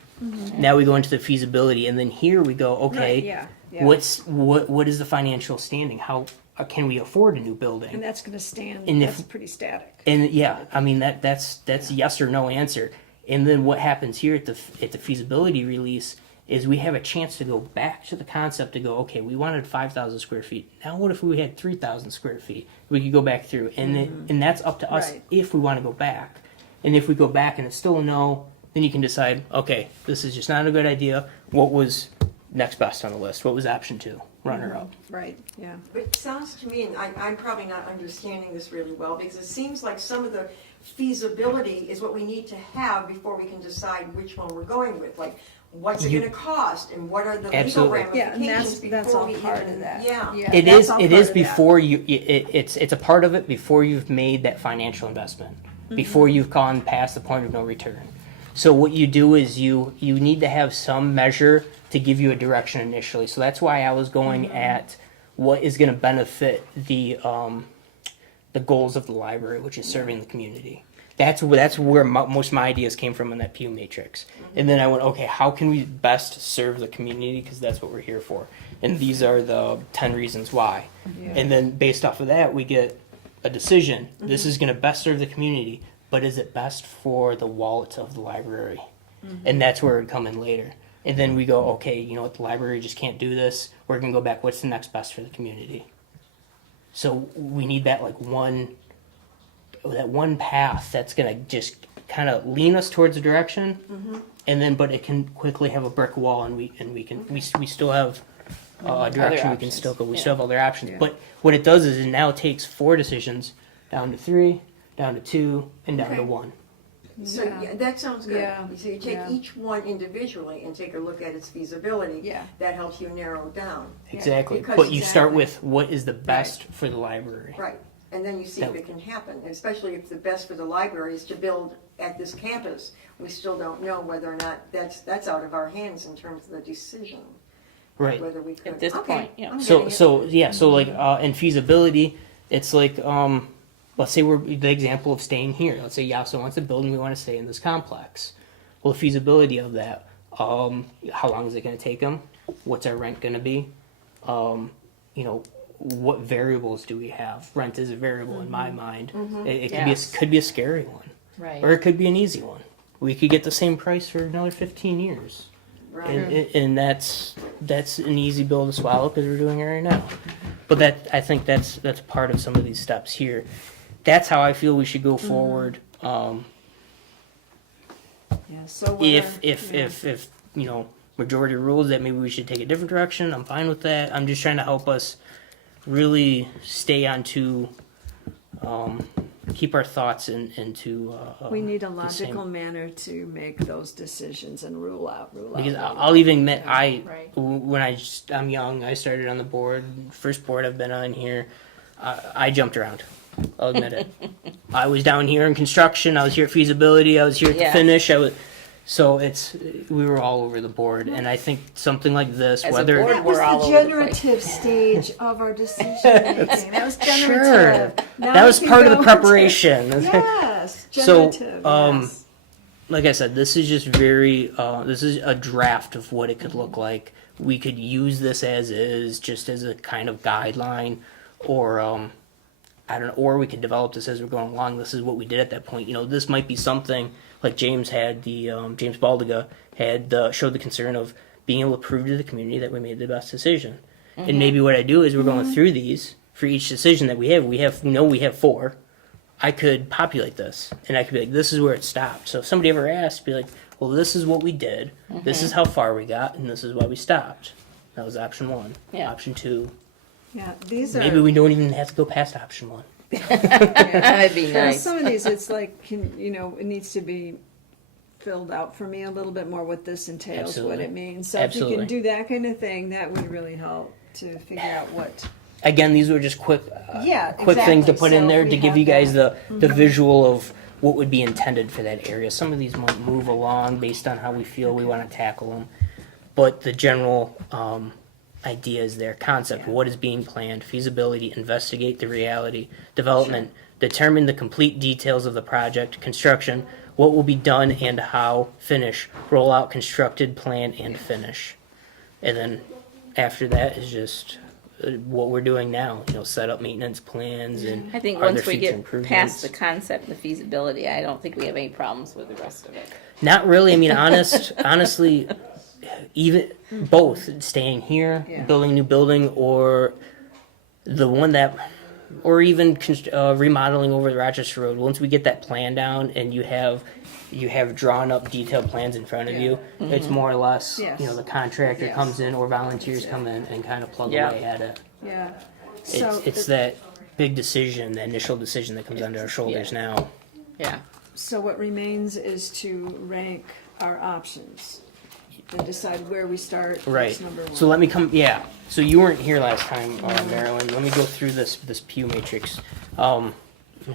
Now we go into the feasibility, and then here we go. Okay, Right, yeah, yeah. what is the financial standing? How can we afford a new building? And that's gonna stand, And that's if- pretty static. And yeah, I mean that's yes or no answer. And then what happens here at the feasibility release is we have a chance to go back to the concept to go, okay, we wanted 5,000 square feet. Now what if we had 3,000 square feet? We could go back through, and and that's up to us Right. if we want to go back. And if we go back and it's still a no, then you can decide, okay, this is just not a good idea. What was next best on the list? What was option 2? Runner up. Right, yeah. But it sounds to me, and I'm probably not understanding this really well, because it seems like some of the feasibility is what we need to have before we can decide which one we're going with. Like, what's it You- gonna cost, and what are the legal Absolutely. Yeah, and ramifications that's before all we part even, of that. yeah. It that's is. all It part is of that. before you. It's a part of it before you've made that financial investment. Before you've gone past the point of no return. So what you do is you need to have some measure to give you a direction initially. So that's why I was going at what is going to benefit the goals of the library, which is serving the community. That's where most of my ideas came from in that Pew matrix. And then I went, okay, how can we best serve the community? Because that's what we're here for. And these are the 10 reasons why. Yeah. And then based off of that, we get a decision. This is going to best serve the community, but is it best for the wallets of the library? And that's where it would come in later. And then we go, okay, you know what, the library just can't do this. We're going to go back, what's the next best for the community? So we need that one path that's going to just kind of lean us towards a direction, and then but it can quickly have a brick wall, and we still have a direction we can options, still go. We yeah. still have other options. Yeah. But what it does is it now takes 4 decisions down to 3, down to 2, and down to Okay. 1. So, Yeah. yeah, that sounds good. Yeah, So you take yeah. each one individually and take a look at its feasibility. Yeah. That helps you narrow down. Exactly. Because But you start exactly. with what is the best for the library. Right, and then you see if That- it can happen, especially if the best for the library is to build at this campus. We still don't know whether or not that's out of our hands in terms of the decision. Right. Whether we could. At this Okay, point, yeah. I'm So getting it. so yeah, so like in feasibility, it's like let's say we're the example of staying here. Let's say Yasa wants a building, we want to stay in this complex. Well, the feasibility of that, how long is it going to take them? What's our rent going to be? You know, what variables do we have? Rent is a variable in my mind. It could Yes. could be a scary one, Right. or it could be an easy one. We could get the same price for another 15 years. Right. And that's an easy bill to swallow because we're doing it right now. But I think that's part of some of these steps here. That's how I feel we should go forward. Yeah, so If you know majority rules that maybe we should take a different direction, I'm fine with that. I'm just trying to help us really stay on to keep our thoughts into. we need a the same- logical manner to make those decisions and rule out. Because I'll even admit, Right. when I'm young, I started on the board. First board I've been on here, I jumped around. I'll admit it. I was down here in construction. I was here at feasibility. I was here at the Yeah. finish. So we were all over the board, and I think something like this, As a whether board, That was We're all the over the generative stage of our decision making. That was sure, generative. Now that we was can part of the go into- preparation. Yes, So, generative. yes. Like I said, this is just very, this is a draft of what it could look like. We could use this as is, just as a kind of guideline, or, I don't know, or we could develop this as we're going along. This is what we did at that point. This might be something like James had James Baldiga showed the concern of being able to prove to the community that we made the best decision. And maybe what I do is we're going through these for each decision that we have. We have 4. I could populate this, and I could be like, this is where it stopped. So if somebody ever asked, be like, well, this is what we did, this is how far we got, and this is why we stopped. That was option 1. Yeah. Option 2, Yeah, these are. maybe we don't even have to go past option 1. That'd be Well, nice. some of these, it's like, it needs to be filled out for me a little bit more what this entails, Absolutely. what it means. So if you Absolutely. can do that kind of thing, that would really help to figure out what. Again, these were just quick Yeah, things to exactly. put in So there we to give have you guys that. the visual of what would be intended for that area. Some of these might move along based on how we feel we want to tackle them, but the general idea is there. Concept: what is being planned? Feasibility: investigate the reality. Development: determine the complete details of the project. Construction: what will be done and how. Finish: roll out constructed plan and finish. And then after that is just what we're doing now. Set up maintenance plans and I think are there once we future get improvements? past the concept and the feasibility, I don't think we have any problems with the rest of it. Not really. I mean, honestly, even both staying here, Yeah. building a new building, or the one that, or even remodeling over the Rochester Road. Once we get that plan down and you have drawn up detailed plans in front of you, it's more or less, Yes. the contractor Yes. comes in or volunteers come in and kind of plug Yeah. away at it. Yeah. It's that big decision, the initial decision that comes onto our shoulders now. Yeah. So what remains is to rank our options and decide where we start. Right. What's number 1. So let me come. Yeah. So you weren't here last time, Marilyn. Let me go through this Pew matrix.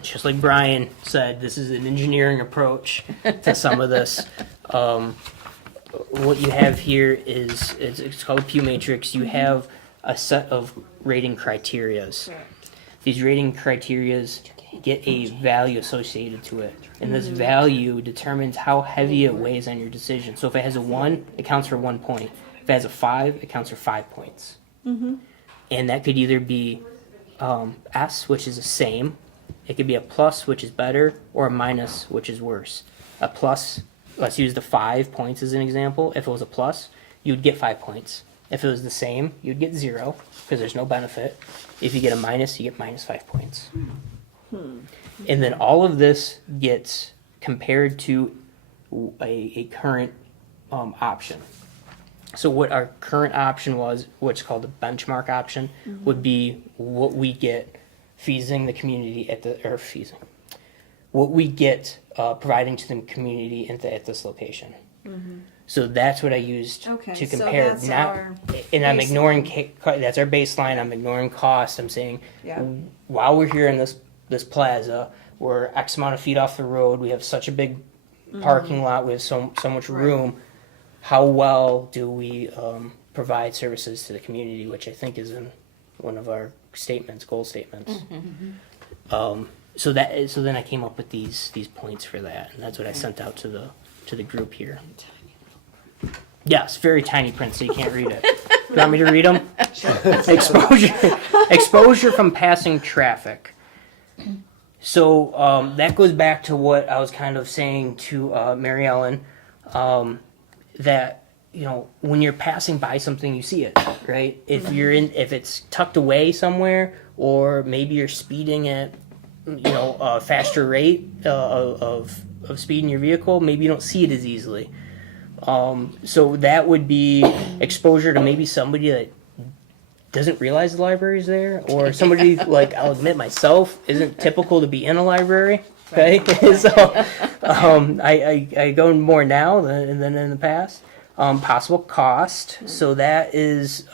Just like Brian said, this is an engineering approach to some of this. What you have here is it's called a Pew matrix. You have a set of rating criterias. Correct. These rating criterias get a value associated to it, and this value determines how heavy it weighs on your decision. So if it has a 1, it counts for 1 point. If it has a 5, it counts for 5 points. And that could either be S, which is the same. It could be a plus, which is better, or a minus, which is worse. A plus, let's use the 5 points as an example. If it was a plus, you'd get 5 points. If it was the same, you'd get 0, because there's no benefit. If you get a minus, you get minus 5 points. And then all of this gets compared to a current option. So what our current option was, what's called a benchmark option, would be what we get feesing the community what we get providing to the community at this location. So that's what I used Okay, to so compare. that's our And I'm baseline. ignoring that's our baseline. I'm ignoring cost. I'm saying Yeah. while we're here in this plaza, we're X amount of feet off the road. We have such a big parking lot. We have so much room. How well do we provide services to the community, which I think is in one of our goal statements. So then I came up with these points for that, and that's what I sent out to the group here. Yes, very tiny print, so you can't read it. You want me to read them? Exposure from passing traffic. So that goes back to what I was kind of saying to Mary Ellen, that when you're passing by something, you see it, right? If it's tucked away somewhere, or maybe you're speeding at a faster rate of speed in your vehicle, maybe you don't see it as easily. So that would be exposure to maybe somebody that doesn't realize the library's there, or somebody like I'll admit myself isn't typical to be in a library. Okay, so I go more now than in the past. Possible cost. So that is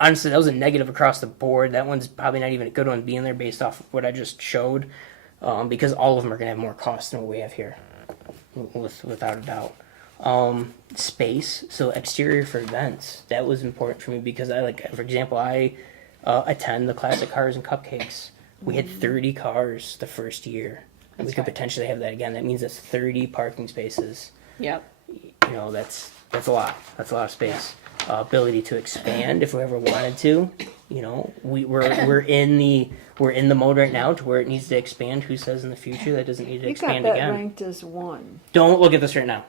honestly that was a negative across the board. That one's probably not even a good one being there based off of what I just showed, because all of them are going to have more cost than what we have here. without a doubt. Space, so exterior for events, that was important for me because I like, for example, I attend the Classic Cars and Cupcakes. We had 30 cars the first year. And we could potentially have that again. That means that's 30 parking spaces. Yep. You know, that's a lot. That's a lot of space. Ability to expand if we ever wanted to. You know, we're in the mode right now to where it needs to expand. Who says in the future that doesn't need to You got expand that again? ranked as 1. Don't look at this right now.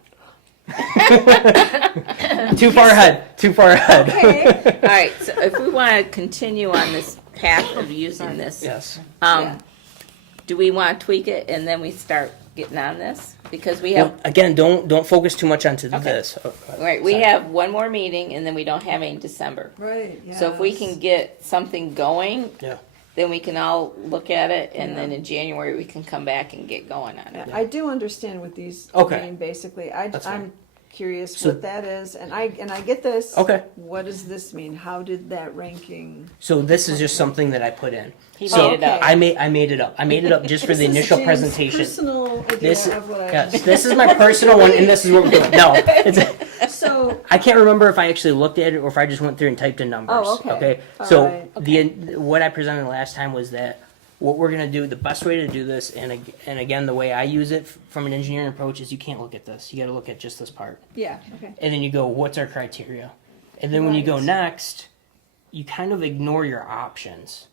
Too far ahead. Too far ahead. Okay. All right, so if we want to continue on this path of using this, Yes. do we want to tweak it and then we start getting on this? Because we have, Well, again, don't focus too much onto Okay. this. right, we Sorry. have one more meeting and then we don't have any in December. Right, yeah. So if we can get something going, Yeah. then we can all look at it, and Yeah. then in January we can come back and get going on it. I do understand what these Okay. mean, basically. That's fine. I'm curious So- what that is, and I get this. Okay. What does this mean? How did that ranking? So this is just something that I put in. He So made it up. I made it up. I made it up just for the This is initial Jim's presentation. Personal idea This of what I. yes, this is my personal one, and this is what we're doing. No, So I can't remember if I actually looked at it or if I just went through and typed in numbers. Oh, okay. All So right. what I presented last time was that what we're gonna do, the best way to do this, and again, the way I use it from an engineering approach is you can't look at this. You got to look at just this part, yeah, okay. and then you go, what's our criteria? And then when you go Right. next, you kind of ignore your options.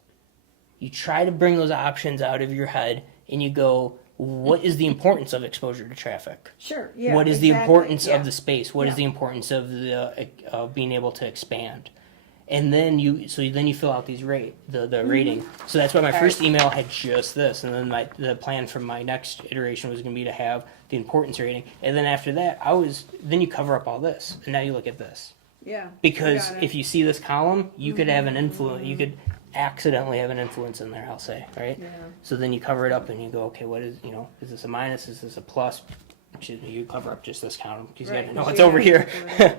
You try to bring those options out of your head, and you go, what is the importance of exposure to traffic? Sure. Yeah. What is the exactly, importance yeah. of the space? What is Yeah. the importance of the being able to expand? And then you fill out these the rating. So that's why my first email had just this, and then the plan for my next iteration was going to be to have the importance rating. And then after that, then you cover up all this, and now you look at this. Yeah. Because got it. if you see this column, you could have an influence. You could accidentally have an influence in there. I'll say, right? Yeah. So then you cover it up, and you go, okay, what is is this a minus? Is this a plus? You cover up just this column because you got to Right, know you it's over gotta here.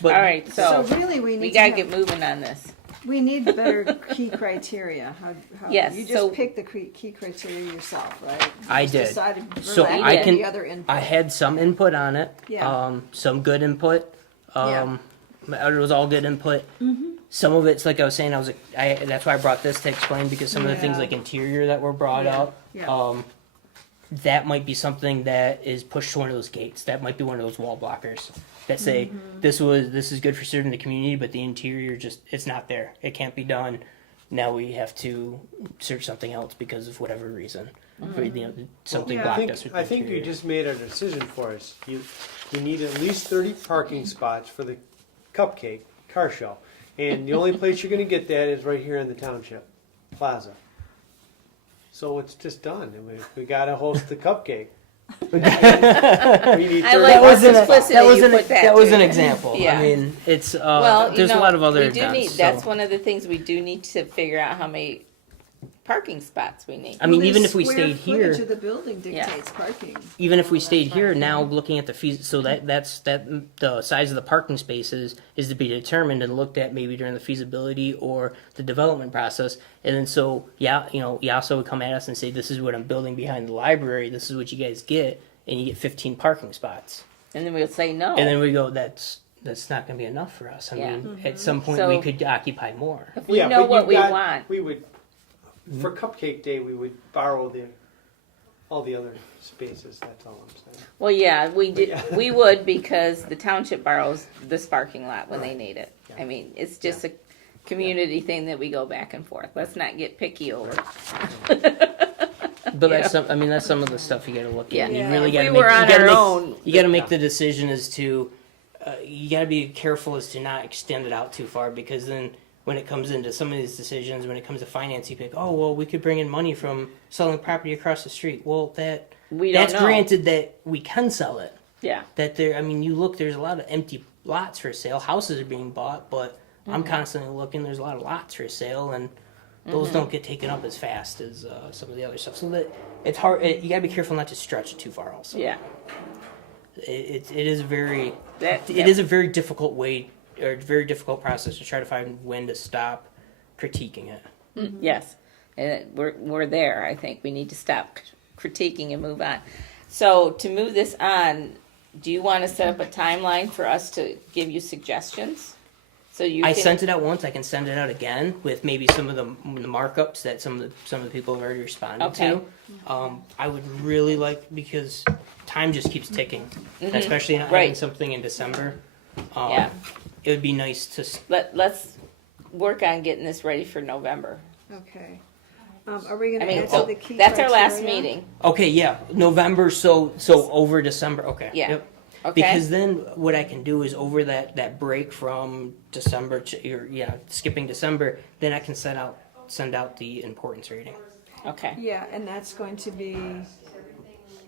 But All right, So so really, we need we to gotta have- get moving on this. We need better key criteria. How Yes, you so- just picked the key criteria yourself, right? You I just did. Decided So without I any can- other input. I had some input on it. Yeah. Some good input. It was all good input. Mm-hmm. Some of it's like I was saying. That's why I brought this to explain because some of the things Yeah. like interior that were brought Yeah. up. Yeah. That might be something that is pushed to one of those gates. That might be one of those wall blockers that say Mm-hmm. this is good for serving the community, but the interior it's not there. It can't be done. Now we have to search something else because of whatever reason. Something Yeah. blocked us with the I think you interior. just made a decision for us. You need at least 30 parking spots for the cupcake car show. And the only place you're gonna get that is right here in the Township Plaza. So it's just done. We gotta host the cupcake. We need I 30 like parking the spots. simplicity you put that was to an it. example. Yeah. I mean, it's Well, there's a lot of other we do events. need, so- that's one of the things we do need to figure out how many parking spots we need. I mean, Well, even the if we square stayed footage here, of the building Yeah. dictates parking. even if we stayed here now, looking at the fees, so that's the size of the parking spaces is to be determined and looked at maybe during the feasibility or the development process. And then so YASA would come at us and say, "This is what I'm building behind the library. This is what you guys get, and you get 15 parking spots." And then we'll say no. And then we go, "That's not going to be enough for us." I Yeah. mean, at some point So- we could occupy more. If we know but what you've we got- want. We would, for Cupcake Day, we would borrow all the other spaces, that's all I'm saying. Well, yeah, Yeah. we would because the township borrows this parking lot when they Right. need it. Yeah. I mean, it's just a community thing that we go back and forth. Let's not get picky over. But Yeah. that's some of the stuff you got to look at. Yeah. You Yeah. really If got we to were make. on You got to our make. own- You got to make Yeah. the decision as to. You got to be careful as to not extend it out too far because then when it comes into some of these decisions, when it comes to finance, you pick, oh well, we could bring in money from selling property across the street. Well, We don't that's know. granted that we can sell it. Yeah. That there, I mean, you look, there's a lot of empty lots for sale. Houses are being bought, but I'm constantly looking. There's a lot of lots for sale, and those don't get taken up as fast as some of the other stuff. So that it's hard. You gotta be careful not to stretch it too far. Also, Yeah. it is a very That- it is a very difficult way or very difficult process to try to find when to stop critiquing it. Yes. And we're there. I think we need to stop critiquing and move on. So to move this on, do you want to set up a timeline for us to give you suggestions? So you I can, sent it out once. I can send it out again with maybe some of the markups that some of the people have already responded Okay. to. I would really like, because time just keeps ticking, especially not Right. having something in December. Yeah. It would be nice to. let's work on getting this ready for November. Okay. Are we I gonna mean, answer the key that's our last criteria? meeting. Okay, yeah, November. So over December. Okay. Yeah. Yep. Okay. Because then what I can do is over that break from December to, or, skipping December, then I can send out the importance rating. Okay. Yeah, and that's going to be, And-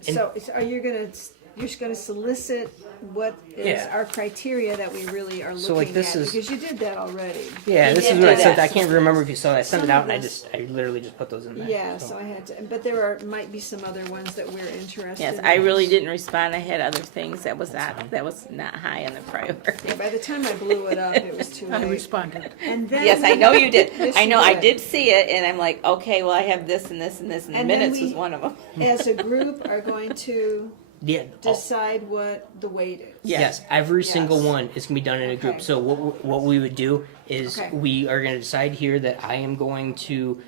so are you gonna, you're just gonna solicit what is Yeah. our criteria that we really are So, like, looking this at? is- Because you did that already. Yeah, You this did is what I do sent. that. I can't remember if you saw that. I sent Some it out of and this- I literally just put those in there. Yeah, so I had to, but might be some other ones that we're interested in. Yes, I really didn't respond. I had other things that was not high on the priority. Yeah, by the time I blew it up, it was too I late. responded. And then. Yes, I know you did. Yes, I you know I did. did see it, and I'm like, okay, well, I have this and this and this, and And then minutes we- was one of them. As a group are going to Yeah. decide what the weight is. Yes, every single Yes. one is gonna be done in a group. Okay. So what we would do is Okay. we are gonna decide here that I am going to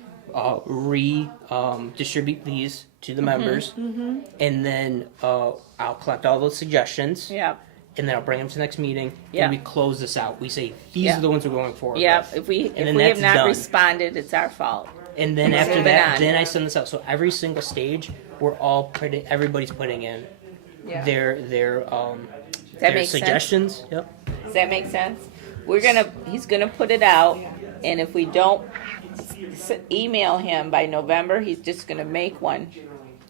distribute these to the members, and then I'll collect all those suggestions, Yeah, and then I'll bring them to the next meeting, Yeah. and we close this out. We say these Yeah. are the ones we're going forward yeah. with. If we then have that's not done. responded, it's our fault. And then Let's after move it that, on. then I send this out. So every single stage, everybody's putting in Yeah. their That makes sense? suggestions. Yep. Does that make sense? He's gonna put it out, and if we don't email him by November, he's just gonna make one,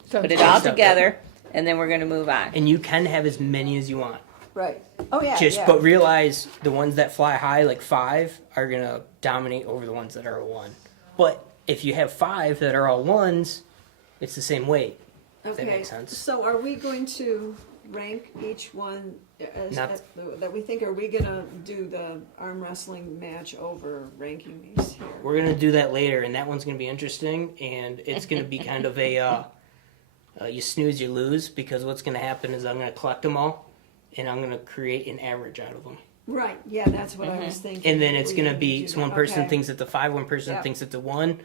put it all together, and then we're gonna move on. And you can have as many as you want. Right. Oh, yeah, Just yeah. but realize the ones that fly high, like 5, are gonna dominate over the ones that are a 1. But if you have 5 that are all 1s, it's the same weight. If that makes sense. So are we going to rank each one Not- that we think, are we gonna do the arm wrestling match over ranking these here? We're gonna do that later, and that one's gonna be interesting, and it's gonna be kind of a you snooze, you lose, because what's gonna happen is I'm gonna collect them all, and I'm gonna create an average out of them. Right, yeah, that's what I was thinking. And then it's We gonna would be do so one that. person Okay. thinks it's a 5, one person Yep. thinks it's a 1.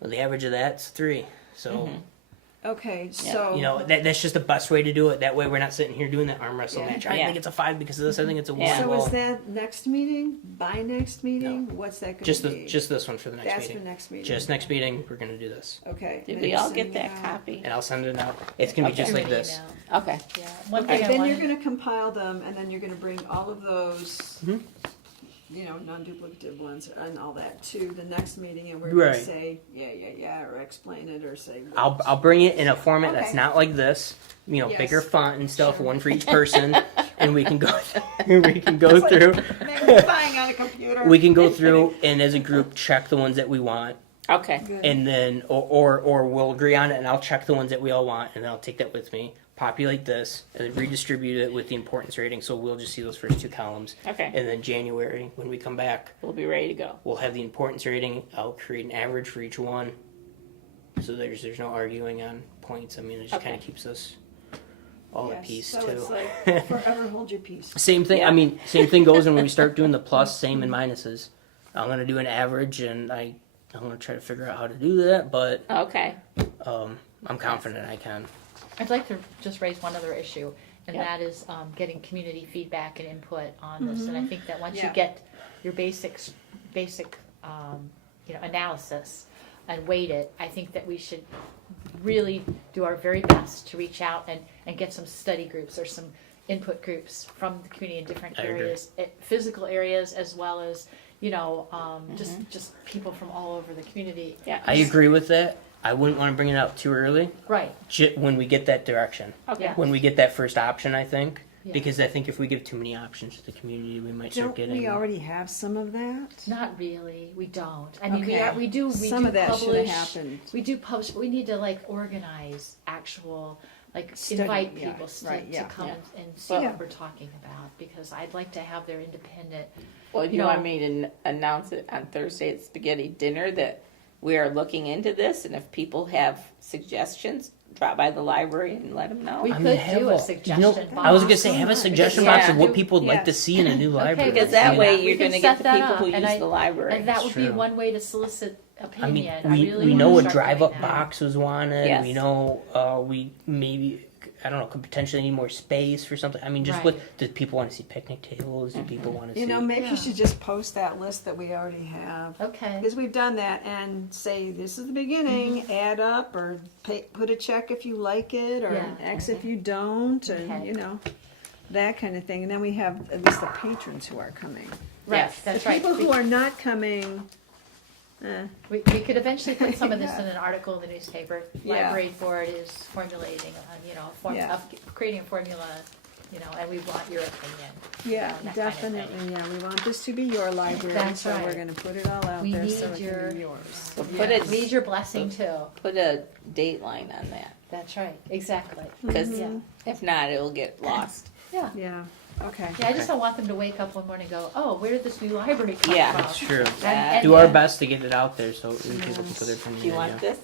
Well, the average of that's 3. So Okay, so. you know that's just the best way to do it. That way we're not sitting here doing that arm wrestle Yeah. match. I Yeah. think it's a 5 because of this. I think it's a 1. Yeah. So Well, is that next meeting, by next meeting? What's that gonna just be? just this one for the next That's meeting. for next meeting. Just next meeting, we're gonna do this, Okay. Did and we then all send get me that copy? and I'll send it out. It's gonna be Okay. just like this. Okay. Yeah, one And thing I then you're wanted, gonna compile them, and then you're gonna bring all of those, Mhm. you know, non-duplicative ones and all that to the next meeting, and we're Right. gonna say, yeah, or explain it, or say. I'll bring it in a format that's Okay. not like this. You know, Yes. bigger font and stuff, Sure. one for each person, and we can go through. Magnifying on a computer. We can go through and as a group check the ones that we want, Okay. Good. and then or we'll agree on it, and I'll check the ones that we all want, and then I'll take that with me, populate this, and then redistribute it with the importance rating. So we'll just see those first 2 columns, Okay. and then January when we come back, We'll be ready to go. we'll have the importance rating. I'll create an average for each one, so there's no arguing on points. I mean, it just Okay. kind of keeps us all at Yes, peace so too. it's like, forever hold your peace. Same thing. Yeah. I mean, same thing goes when we start doing the plus, same and minuses. I'm gonna do an average, and I'm gonna try to figure out how to do that. But Okay. I'm confident I can. I'd like to just raise one other issue, and Yeah. that is getting community feedback and input on this. And I think that once you Yeah. get your basic analysis and weight it, I think that we should really do our very best to reach out and get some study groups or some input groups from the community in different I agree. areas, physical areas as well as just people from all over the community. Yeah. I agree with that. I wouldn't want to bring it out too early. Right. When we get that direction, Okay. Yeah. when we get that first option, I think, Yeah. because I think if we give too many options to the community, we might start Don't getting. we already have some of that? Not really. We don't. I mean, Okay. we do. We Some do of that should publish. have happened. We do publish. But we need to organize actual, Study, invite yeah, people right, yeah. to come Yeah. and see Well- what we're talking about, because I'd like to have their independent. Well, You you know- want me to announce it on Thursday at spaghetti dinner that we are looking into this, and if people have suggestions, drop by the library and let them know. We I could mean, have do a a- suggestion you know, box. I was gonna say have a suggestion box of Yeah. what people would like Yeah. to see in a new library. Because let's that do way that. you're We can gonna get set the that people up, who and use the library. And that would be True. one way to solicit I mean, opinion. we really know a wanna start drive-up doing that. box was wanted. Yes. We know we maybe, I don't know, could potentially need more space for something. I mean, just what Right. do people want to see? Picnic tables? Do people want to see? You know, maybe Yeah. you should just post that list that we already have. Okay. Because we've done that and say, this is the beginning, add up or put a check if you like it or Yeah. an X if you don't, and, Okay. you know, that kind of thing. And then we have at least the patrons who are coming. Right, Yes. that's The right. people who are not coming, We could eventually put some of this in an article in the newspaper. Yeah. Library board is formulating, Yeah. creating a formula, and we want your opinion. yeah, that kind of thing. definitely, yeah. We want this to be your library, That's so we're right. going to put it all out We there need so it your- can be yours. So put a, We need your blessing too. put a date line on that, That's right, exactly. because Yeah. if not, it'll get lost. Yeah. Yeah, okay. Yeah, I just don't want them to wake up one morning and go, oh, where did this new library come Yeah. from? That's true. And- Do our best to get it out there so people can put their opinion. Do you in, want yeah. this?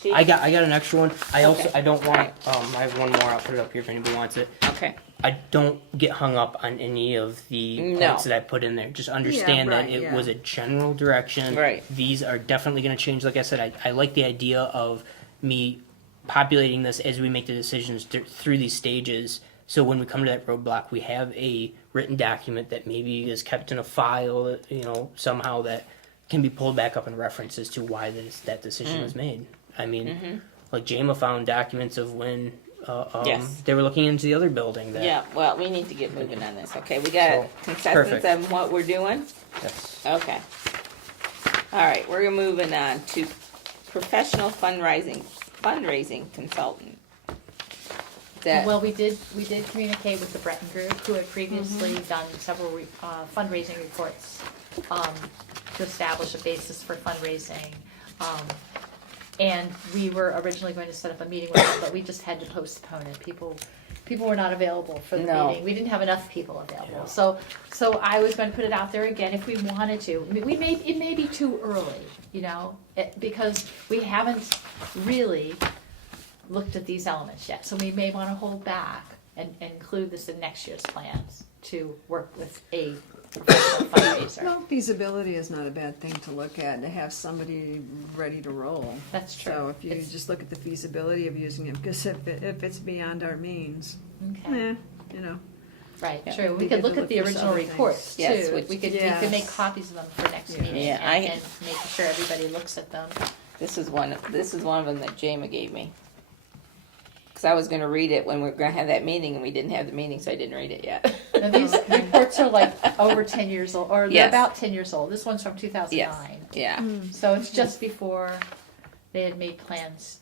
sheet? I got an extra one. I also Okay. I don't want I have one more. I'll put it up here if anybody wants it. Okay, I don't get hung up on any of the No. points that I put in there. Just understand right, that it yeah. was a general direction. Right. These are definitely going to change. Like I said, I like the idea of me populating this as we make the decisions through these stages. So when we come to that roadblock, we have a written document that maybe is kept in a file, that, somehow that can be pulled back up in references to why that decision was made. I mean, like Jama found documents of when Yes. they were looking into the other building. That, yeah, well, we need to get moving on this, okay, we got So, consensus perfect. on what we're doing? That's Okay. All right, we're moving on to professional fundraising consultant. That, Well, we did communicate with the Breton Group, who had previously done several fundraising reports to establish a basis for fundraising. And we were originally going to set up a meeting with them, but we just had to postpone it. People were not available for the No. meeting. We didn't have enough people available. So I was going to put it out there again if we wanted to. It may be too early, because we haven't really looked at these elements yet. So we may want to hold back and include this in next year's plans to work with a professional fundraiser. Well, feasibility is not a bad thing to look at, to have somebody ready to roll. That's true. So if you It's- just look at the feasibility of using it, because if it's beyond our means, Okay. eh, Right, Yeah. true. We We could could look at look the for original other things. reports too. Yes, We could Yes. make copies of them for next Yeah. meeting Yeah, and make sure everybody looks at them. this is one of them that Jama gave me. Cause I was gonna read it when we were gonna have that meeting, and we didn't have the meeting, so I didn't read it yet. Now, these reports are like over 10 years old, or they're Yes. about 10 years old. This one's from 2009. Yeah, So it's just before they had made plans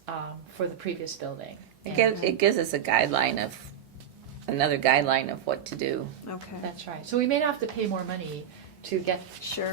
for the previous building. it gives us another guideline of what to do. okay. That's right. So we may not have to pay more money to get Sure.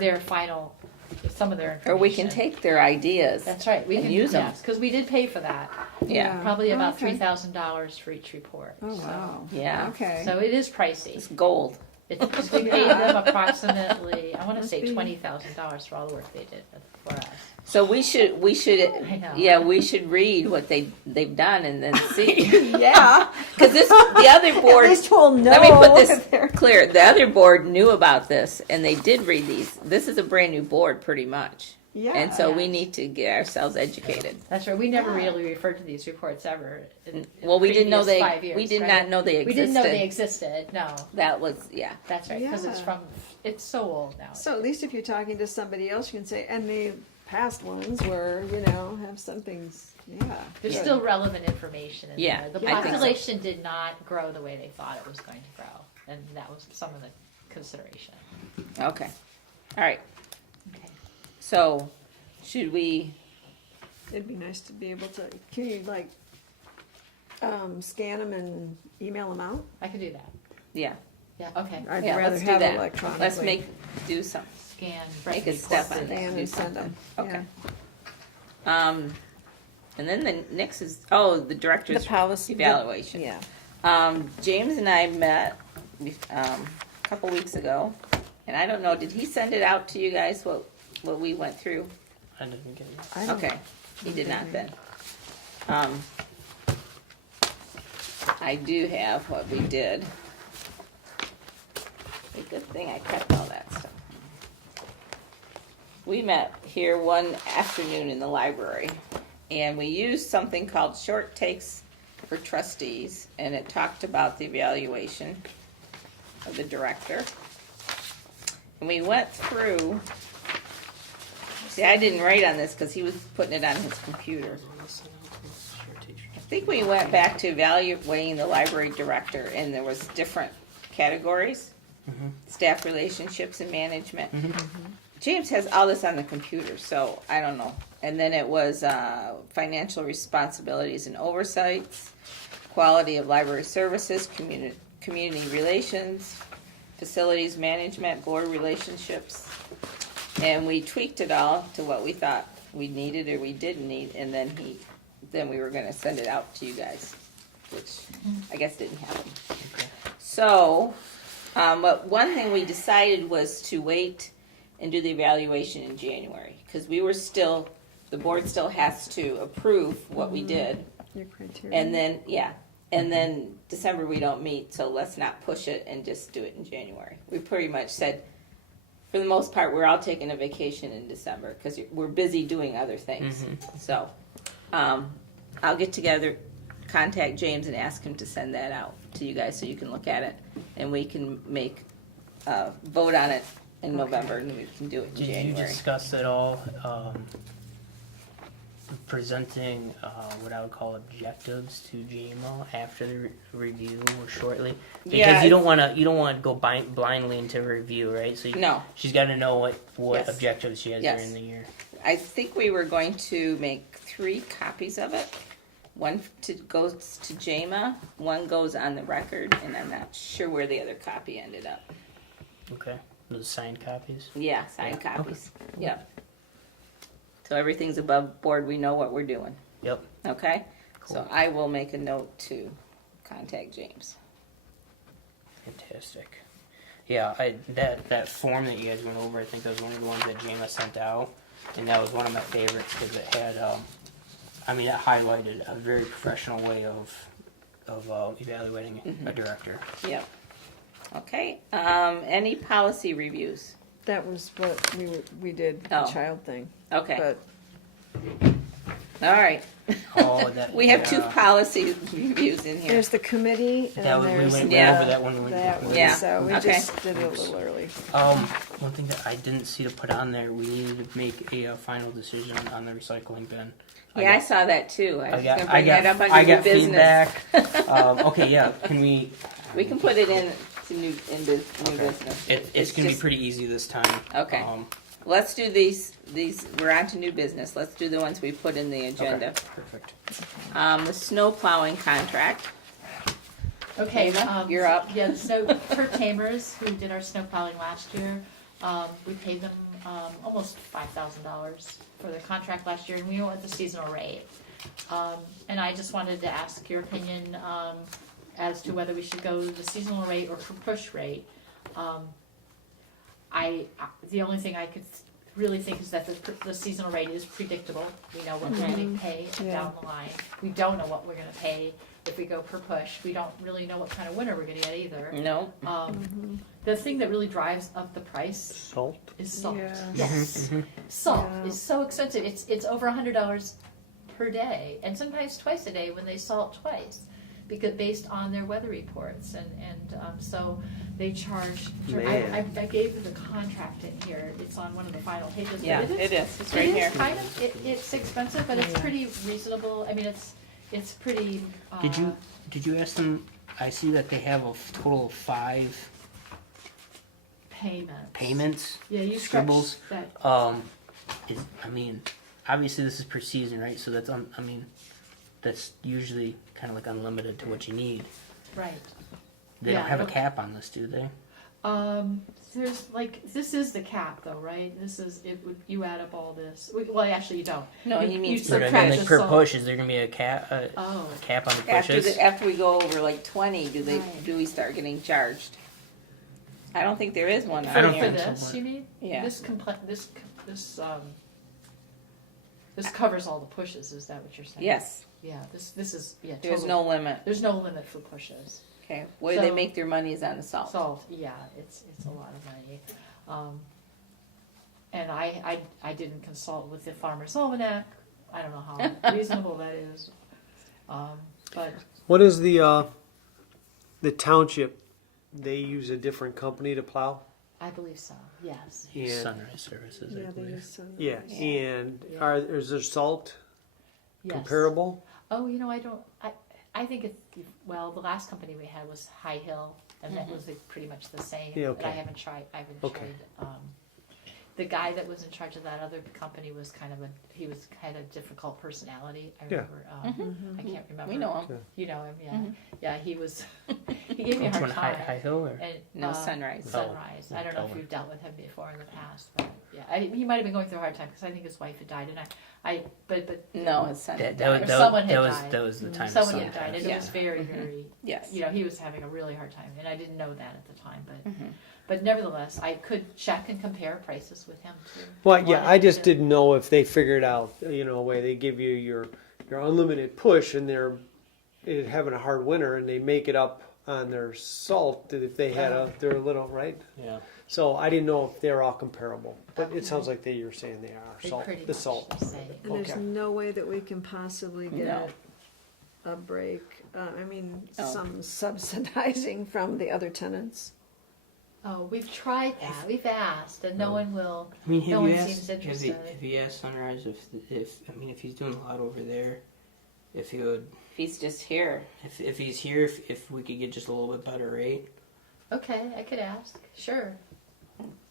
some of their information. Or we can take their ideas. That's right. We and can use them. because we did pay for that. Yeah, Probably about Okay. $3,000 for each report. Oh, So- wow. yeah. Okay. So it is pricey. It's gold. We paid them approximately, I want to Must say be. $20,000 for all the work they did for us. So we should, I know. yeah, we should read what they've done and then see. Yeah. Because the other At board, least we'll know. let me put if this they're- clear. The other board knew about this and they did read these. This is a brand new board, pretty much. Yeah. And so we Yeah. need to get ourselves educated. That's right. We never really referred to these reports ever. Well, we didn't know previous they. 5 years, We did right? not know they existed. We didn't know they existed. No, That was that's right. Because Yeah. it's so old now. So at least if you're talking to somebody else, you can say, and the past ones were, have some things, yeah. There's Yeah. still relevant information in Yeah, there. The I think so. population did not grow the way they thought it was going to grow, and that was some of the consideration. okay. All right. Okay. So, should we? It'd be nice to be able to, can you scan them and email them out? I can do that. Yeah. Yeah. Okay. I'd Yeah, rather let's do have that. electronically. Let's do some. Scan. Make a step on that. Scan Do and send something. them. Okay. And then the next is the director's The policy. evaluation. Yeah. James and I met a couple weeks ago, and I don't know. Did he send it out to you guys? What we went through? I didn't get it. I don't- Okay, he did not then. I do have what we did. A good thing I kept all that stuff. We met here one afternoon in the library, and we used something called Short Takes for Trustees, and it talked about the evaluation of the director. And we went through, see, I didn't write on this because he was putting it on his computer. I think we went back to evaluating the library director, and there was different categories, staff relationships and management. James has all this on the computer, so I don't know. And then it was financial responsibilities and oversights, quality of library services, community relations, facilities management, board relationships. And we tweaked it all to what we thought we needed or we didn't need, and then we were gonna send it out to you guys, which I guess didn't happen. Okay. So, but one thing we decided was to wait and do the evaluation in January, because the board still has to approve what we did. Your criteria. And then, and then December we don't meet, so let's not push it and just do it in January. We pretty much said, for the most part, we're all taking a vacation in December, because we're busy doing other things. So, I'll get together, contact James and ask him to send that out to you guys so you can look at it, and we can vote on it in November, and we can do it in Did you January. discuss at all presenting what I would call objectives to JMO after the review or shortly? Because Yeah, you don't want to go blindly into review, right? So No. she's got to know what Yes. objectives she has Yes. during the year. I think we were going to make 3 copies of it. One goes to JMA, one goes on the record, and I'm not sure where the other copy ended up. Okay, those signed copies. Yeah, signed Yeah, copies. Yep. So everything's above board. We know what we're doing. Yep. Okay? Cool. So I will make a note to contact James. Fantastic. Yeah, that form that you guys went over, I think that was one of the ones that JMA sent out, and that was one of my favorites because it had, it highlighted a very professional way of evaluating a director. Yep. Okay. Any policy reviews? That was what we did, the Oh. child thing. Okay. But All right. Oh, that We have 2 yeah. policy reviews in here. there's the committee, and That was, we there's went Yeah. over that one. that one. Yeah, So we okay. just did it a little early. One thing that I didn't see to put on there, we needed to make a final decision on the recycling bin. Yeah, I saw that too. I was going to I bring got, that up I under new got business. feedback. Okay, yeah. Can we? We can put it into new business. It's going to be just- pretty easy this time. Okay. Let's do these. We're on to new business. Let's do the ones we put in the agenda. Okay, perfect. The snow plowing contract. Okay, Dana, you're up. Yeah, the snow, Kurt Chambers, who did our snow plowing last year, we paid them almost $5,000 for their contract last year, and we went with the seasonal rate. And I just wanted to ask your opinion as to whether we should go the seasonal rate or push rate. The only thing I could really think is that the seasonal rate is predictable. We know what we're going to pay Yeah. down the line. We don't know what we're going to pay if we go per push. We don't really know what kind of winter we're going to get either. No. The thing that really drives up the price Salt. is salt. Yeah. Yes, salt Yeah. is so expensive. It's over $100 per day, and sometimes twice a day when they salt twice, because based on their weather reports, and so they charge. Man. I gave you the contract in here. It's on one of the final pages. but Yeah, it is. it is. It's It right is here. kind of. It's expensive, but it's pretty reasonable. I mean, it's pretty. Did you ask them? I see that they have a total of 5 payments. Yeah, you scribbles. scratch that. Obviously this is per season, right? So that's that's usually kind of like unlimited to what you need. Right. They Yeah, don't have a okay. cap on this, do they? There's this is the cap though, right? This is it. You add up all this. Well, actually, you don't. No, he You means But I subtract mean, the like per salt. push, is there gonna be a cap? Oh. A cap on the pushes? After we go over like 20, Right. do we start getting charged? I don't think there is one I on don't For here. think so, this, but- you mean? Yeah. This This covers all the pushes, is that what you're saying? Yes, Yeah, this is, yeah. there's total- no limit. There's no limit for pushes. Okay, where do they So- make their money is on the salt. Salt, yeah, it's a lot of money. And I didn't consult with the Farmer's Almanac. I don't know how reasonable that is. But What is the township? They use a different company to plow. I believe so, yes. Yeah. Sunrise Services. Yeah, I they believe. use some. Yeah, and Yeah. is there salt Yes. comparable? Oh, I think it's, well, the last company we had was High Hill, and that was like pretty much the same. Yeah, But I okay. haven't tried, Okay. the guy that was in charge of that other company was he had a difficult personality. I Yeah. remember, I can't remember. We know him. You know him, yeah. Yeah, he was, he gave me a Which hard one, time. High Hill or? And, No, Sunrise. Sunrise. I don't know if Color. you've dealt with him before in the past, but yeah, he might have been going through a hard time because I think his wife had died, and but No, it's not. That someone had was died. that was the time. someone the had sun died, and passed. it was very, very. Yes. You know, he was having a really hard time, and I didn't know that at the time, but Mhm. but nevertheless, I could check and compare prices with him too. Well, yeah, Wanted I just to- didn't know if they figured out, a way they give you your unlimited push and they're having a hard winter and they make it up on their salt that if they had their little, right? Yeah. So I didn't know if they're all comparable, but it sounds like you're saying they are, They salt, pretty the much salt. the same. And there's Okay. no way that we can possibly No. get a break, No. some subsidizing from the other tenants. Oh, we've tried that. We've asked, and no one will. I mean, have No you one asked? seems Have interested. you asked Sunrise if he's doing a lot over there, if he would, If he's just here, if he's here, if we could get just a little bit better rate? Okay, I could ask. Sure.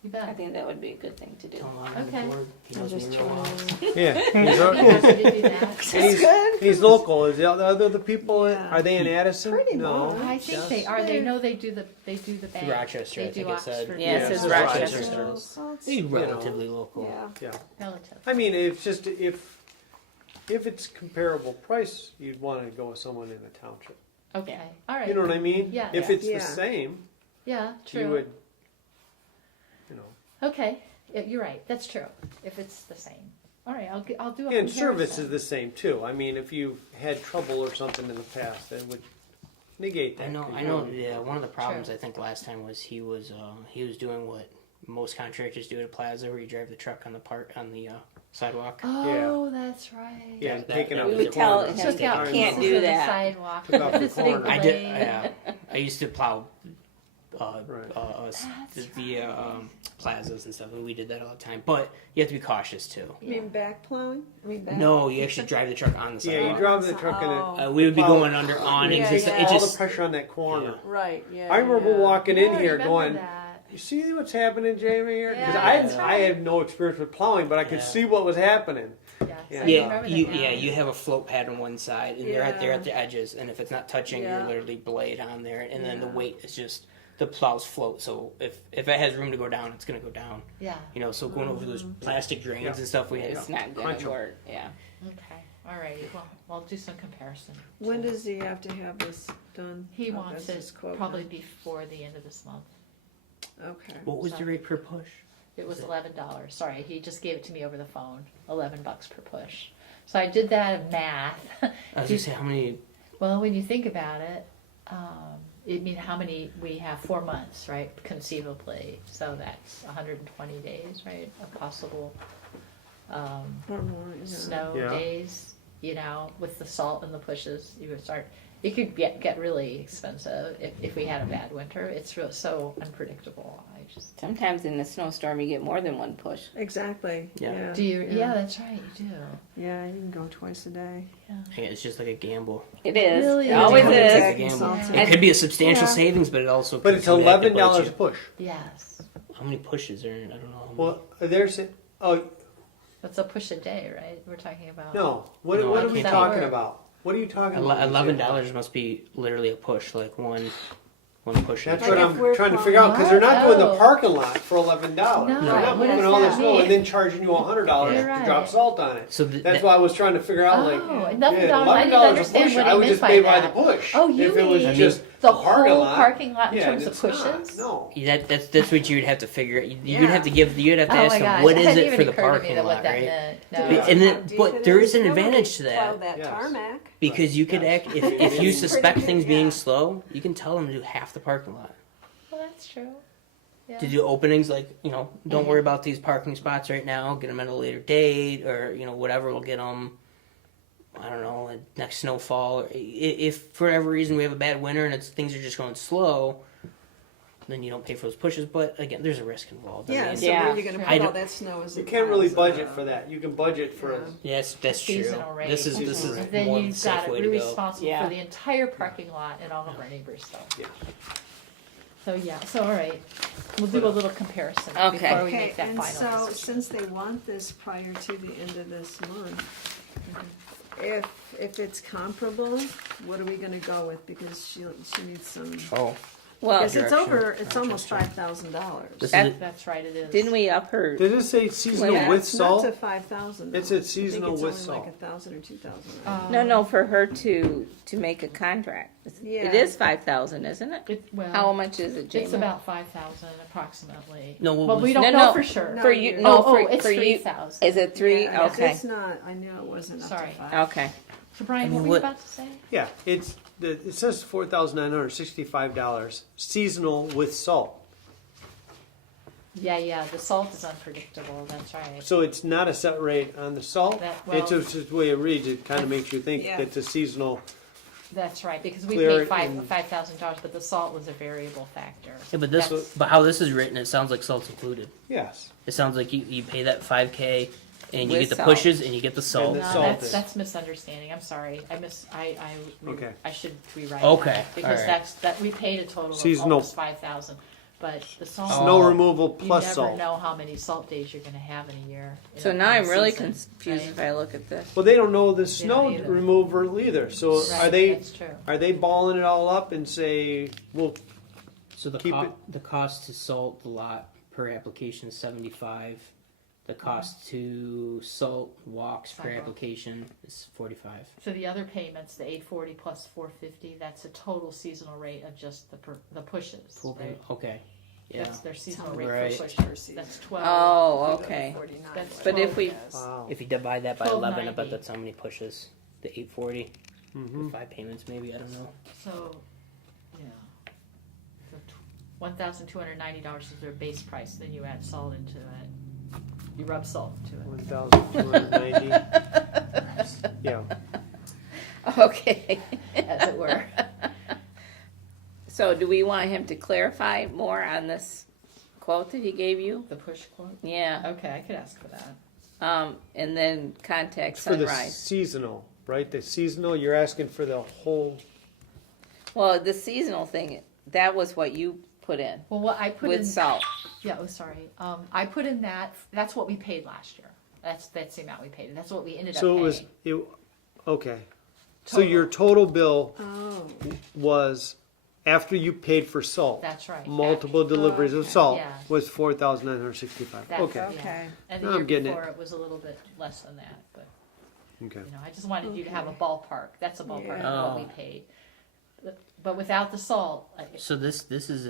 You I bet. think that would be a good thing to do. Tell him I'm on Okay. board. He I'll knows me just real well. Yeah, I'm happy to do that. and he's local. Is the other people, Yeah. are they in Addison? Pretty No. much. I think they are. They know they do the bank. Rochester, They I do think it said. Oxford. Yeah, it says Yeah. Rochester. So it's- He's relatively local. Yeah. Yeah. Relative. I mean, it's just if it's comparable price, you'd want to go with someone in the township. Okay. All right. You know what I mean? Yeah. If it's Yeah. the same, Yeah. True. you would, Okay. Yeah, you're right. That's true. If it's the same. All right. I'll do a And comparison. service is the same too. I mean, if you've had trouble or something in the past, that would negate that. I know. 'cause I you know. don't- Yeah, one of the problems Sure. I think last time was he was doing what most contractors do at a plaza, where you drive the truck on the sidewalk. Oh, that's right. Yeah, That- taking that up We was the would tell corner. him Took out you Can't can't pieces do of the that. sidewalk. Took out the Visiting corner. I did. lane. Yeah, I used to plow Right. That's plazas and stuff, and we did that all the time. But you have to be cautious too. You mean back plowing? I mean back. No, you actually drive the truck on the Yeah, you sidewalk. drive the truck in it. Oh. We would be Plow. going under awnings Yeah, and stuff. yeah. It All just the pressure on that corner. Right. Yeah. I remember walking in Yeah, I here remember going, that. "You see what's happening, Jamie?" Here, because Yeah, that's I right. had no experience with plowing, but I could Yeah. see what was happening. Yes, Yeah. I Yeah, remember you that now. you have a float pad on one side, and they're Yeah. at the edges, and if it's not touching, Yeah. you're literally blade on there, and then the Yeah. weight is just the plows float. So if it has room to go down, it's gonna go down. Yeah. You know, so going over those plastic drains Yeah. and stuff, we had. It's not Crunch gonna 'em. work, yeah. Okay. All righty. Well, I'll do some comparison. When does he have to have this done? He Oh, wants that's it his quote, probably huh? before the end of this month. Okay. What was the rate per push? It was $11. Sorry, he just gave it to me over the phone. $11 per push. So I did that math. I was gonna say how many. Well, when you think about it, how many we have 4 months, right? Conceivably. So that's 120 days, right? Of possible Or more. Yeah. snow Yeah. days. You know, with the salt and the pushes, you would start. It could get really expensive if we had a bad winter. It's so unpredictable. I just Sometimes in a snowstorm, you get more than one push. Exactly. Yeah. Yeah. do you? Yeah, that's right. You do. Yeah, you can go twice a day. Yeah, it's just like a gamble. It is, Really it always is. It's is. a gamble. Yeah. It could be a substantial Yeah. savings, but it also. But could it's come back to bite $11 a you. push. Yes. How many pushes are? I don't know. How many. Well, there's That's a push a day, right? We're talking about. no. What No, what I are we can't talking do it. about? What are you talking about? $11 must be literally a push, like one. when pushing. That's Like what if I'm we're trying to figure out, because they're not doing the Oh. parking lot for $11. No, They're not what moving does all this that snow mean? and then charging you $100 You're to right. drop salt on it. So That's why I was trying to figure out, like, Oh, $11. yeah, I didn't $11 a understand push, what I he would meant just by pay by the that. push. Oh, you If it was mean just the parking whole lot, parking lot in yeah, terms of it's not. pushes? No. That's what you'd have to figure out. You'd Yeah. have to Oh ask my them gosh, what it is hadn't it even for the occurred to me parking that what lot, that right? meant. Yeah. No. And then, How deep but it there is an Nobody advantage to plowed that that Yes. tarmac. because you could Yes. act if you It's suspect pretty things good, being yeah. slow, you can tell them to do half the parking lot. Well, that's true. Yeah. To do openings like don't Mm-hmm. worry about these parking spots right now. Get them at a later date, or whatever. We'll get them. I don't know, like next snowfall. Or if for whatever reason we have a bad winter and things are just going slow, then you don't pay for those pushes. But again, there's a risk involved. I Yeah, mean, so Yeah. where are you gonna I put all don't- that snow as You it can't really piles budget up? for that. You can budget for Yeah. yes, that's true. Seasonal rate. This is Seasonal rate. And then more the you've safe got it. way We're to go. responsible Yeah. for the entire parking lot and all of our neighbors' stuff. Yeah. So yeah, so all right, we'll do a little comparison Okay. before we Okay, make that and final so decision. since they want this prior to the end of this month, if it's comparable, what are we gonna go with? Because she needs some, Oh, Well, because it's Direction. over, it's almost $5,000. this That- is That's right, it is. didn't we up her? Did it say seasonal Yeah, with It's not salt? to 5,000. It said seasonal with I think salt. it's only like 1,000 or 2,000. No, for her to make a contract. Yeah. It is 5,000, isn't it? Well, How much is it, Jamie? it's about 5,000 approximately. No, what Well, was- we don't No, know no. for sure. No, For you, you- no, oh, for, it's for you. 3,000. Is it three? Yeah, Okay, It's not, I knew it wasn't up to Sorry. 5. okay. So Brian, I mean, what were you what- about to say? Yeah, it says $4,965 seasonal with salt. Yeah, the salt is unpredictable, that's right. So it's not a set rate on the salt. It's just the way it reads. It kind of makes you think Yeah. that the seasonal. That's right, because we Clear paid it and- $5,000, but the salt was a variable factor. yeah, but That's- but how this is written, it sounds like salt's included. Yes. It sounds like you pay that $5K and you With get the salt. pushes and you get the salt. And the No, salt. that's misunderstanding, I'm sorry, Okay. I should rewrite Okay, that. Because alright. we paid a total of Seasonal. almost 5,000, but the salt. Snow Oh. removal You plus never salt. know how many salt days you're gonna have in a year. in So a- now in a I'm really season, confused right? if I look at this. Well, they don't know the They snow don't either. removal either. So Right, that's true. are they balling it all up and say, well, So Keep it- the cost to salt the lot per application is 75. The cost to salt walks per Sidewalk. application is 45. So the other payments, the 840 plus 450, that's a total seasonal rate of just the pushes, Full right? payment. Okay. Yeah. That's their seasonal Right. rate for Per pushes. season. That's 12. Oh, okay. 49. That's But if we, wow. If you divide that by 11, I bet 12.90. that's how many pushes. The 840. Mhm. With 5 payments, maybe. I don't know. So, yeah. So $1,290 is their base price, then you add salt into it. You rub salt into it. 1,290. Yeah. okay. As it were. So do we want him to clarify more on this quote that he gave you? The push quote? Yeah, Okay, I could ask for that. and then contact For the Sunrise. seasonal, right? The seasonal, you're asking for the whole. Well, the seasonal thing, that was what you put in Well, what I put with in. salt. Yeah, oh, sorry. I put in that's what we paid last year. That's the amount we paid. That's what we ended up So paying. it was, okay. So Total. your total bill Oh, was, after you paid for salt, That's right. multiple deliveries of Okay. salt, Yeah. was 4,965. That's- Okay, yeah. okay. And the Now year I'm getting before it was a little bit less than that, but okay. I just wanted you to have a ballpark. That's a ballpark Yeah. of what we Oh. paid. But without the salt, So this is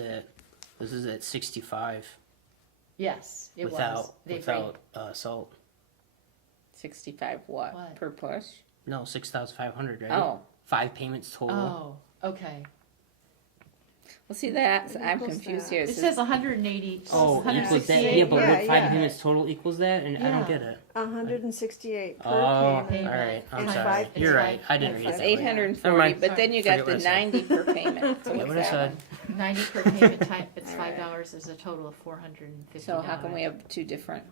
at 65 yes, it was. without They without salt. 65 what? What? Per push? No, 6,500, right? Oh. 5 payments total. Oh, okay. Well, see that, I'm equals confused that. here. It It says 180. Oh, equals that. 168. Yeah, but Yeah, what 5 yeah. payments total equals that? And I Yeah. don't get it. 168 per Oh, payment. all right. I'm And sorry. 5 You're right. payments. I didn't read it It's that way. 840, Never mind. but then you got Forget the what I said. 90 per payment. So Yeah, what's what I that said. one? 90 per payment type, it's All right. $5 is a total of $450. So how come we have two different?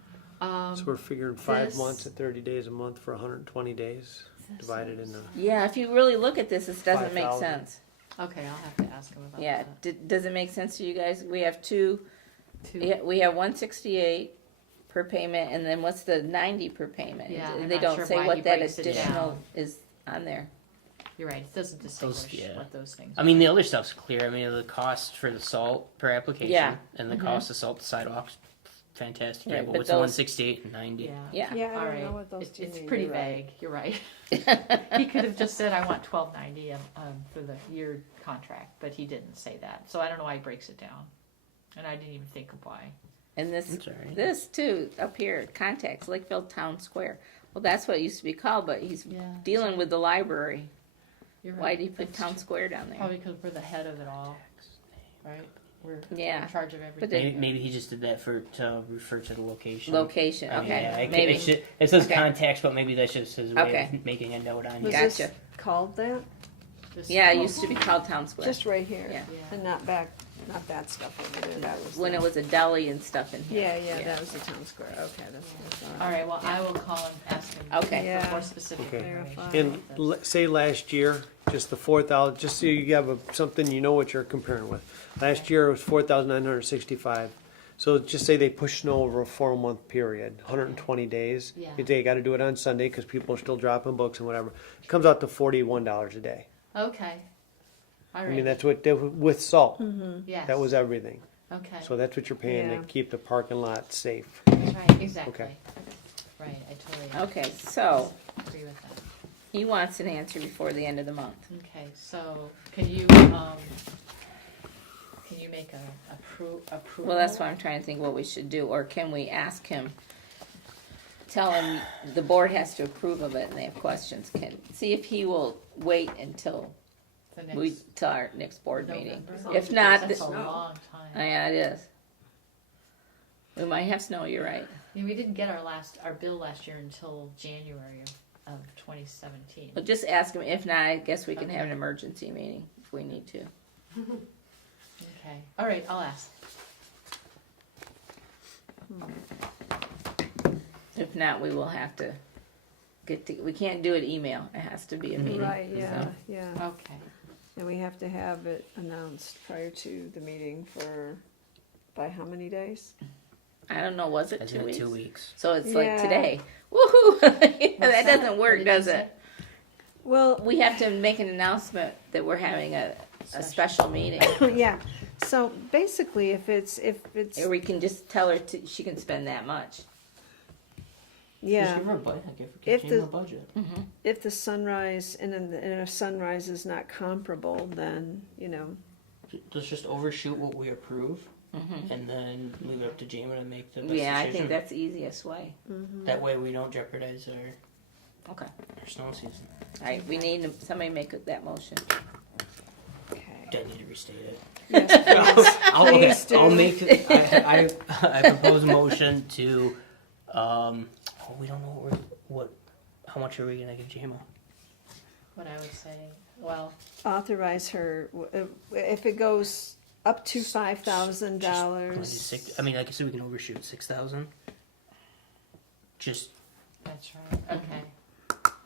So we're figuring 5 this- months at 30 days a month for 120 days, divided into. Yeah, if you really look at this, this doesn't make 5,000. sense. Okay, I'll have to ask him about Yeah, that. does it make sense to you guys? We have two, Two. yeah, we have 168 per payment, and then what's the 90 per payment? Yeah, And I'm they not don't sure say why he what that breaks it additional down. is on there. You're right, it doesn't distinguish yeah. what those things I mean, the other stuff's clear. I mean, the cost for the salt per application Yeah. and the cost to salt the sidewalks, fantastic. Right, Yeah, but but what's those- 168 and 90? Yeah. Yeah. Yeah, I All don't right. know what those two It's mean. pretty You're right. vague, you're right. He could have just said, I want $12.90 for the year contract, but he didn't say that. So I don't know why he breaks it down. And I didn't even think of why. And this, That's all right. this too, up here, contacts Lakeville Town Square. Well, that's what it used to be called, but he's Yeah. dealing with the library. You're right. Why did he put That's Town true. Square down there? Probably because we're the head of it all, right? We're Yeah. in charge of But everything. they- Maybe he just did that to refer to the location. Location, I mean, okay, yeah, maybe. it says Okay. contacts, but maybe that's just his way Okay. of making a note on Was it. this Gotcha. called that? This- Yeah, it used to be called Town Square. Just right here? Yeah. Yeah. And not back, not that stuff over there, that was. When the- it was a deli and stuff in here. Yeah, that was the town square, okay, that's what I thought. All right, well, I will call him, ask him Okay. for Yeah. more specific Okay. information. Verify. And about this. say last year, just the 4,000, just so you have something you know what you're comparing with. Last year it was 4,965. So just say they push snow over a 4-month period, 120 days. Yeah. They got to do it on Sunday because people are still dropping books and whatever. It comes out to $41 a day. Okay. All I right. mean, that's what with salt. Yes. That was everything. Okay. So that's what you're paying Yeah. to keep the parking lot safe. Right, exactly. Okay. Right, I totally Okay, so agree with that. he wants an answer before the end of the month. Okay, so can you make a approval? Well, that's why I'm trying to think what we should do, or can we ask him, tell him the board has to approve of it and they have questions, see if he will wait until The till our next board meeting. November? If not, That's a No. long time. yeah, it is. We might have snow, you're right. I mean, we didn't get our bill last year until January of 2017. But just ask him, if not, I guess we can have an Okay. emergency meeting if we need to. Okay, all right, I'll ask. If not, we will have to we can't do it email, it has to be a meeting. Right, yeah, so. yeah, Okay. and we have to have it announced prior to the meeting by how many days? I don't know, was it Isn't 2 it weeks? 2 weeks? So it's like Yeah. today. Woohoo! that doesn't What work, did you does say? it? Well, We have to make an announcement that we're having a special meeting. yeah, so basically if it's, Or we can just tell her she can spend that much. yeah. Just give her a budget. If Give the- her a budget. If the sunrise, and if sunrise is not comparable, then, Let's just overshoot what we approve, and then leave it up to Jamie to make the best Yeah, I decision. think that's the easiest way. That way we don't jeopardize Okay. our snow season. All right, we need somebody make that motion. okay. Do I need to restate it? Yes, please do. I'll make it. I propose a motion to. We don't know how much are we gonna give Jama? What I would say, well, Authorize her, if it goes up to $5,000. I mean, like I said, we can overshoot 6,000. Just that's right, okay.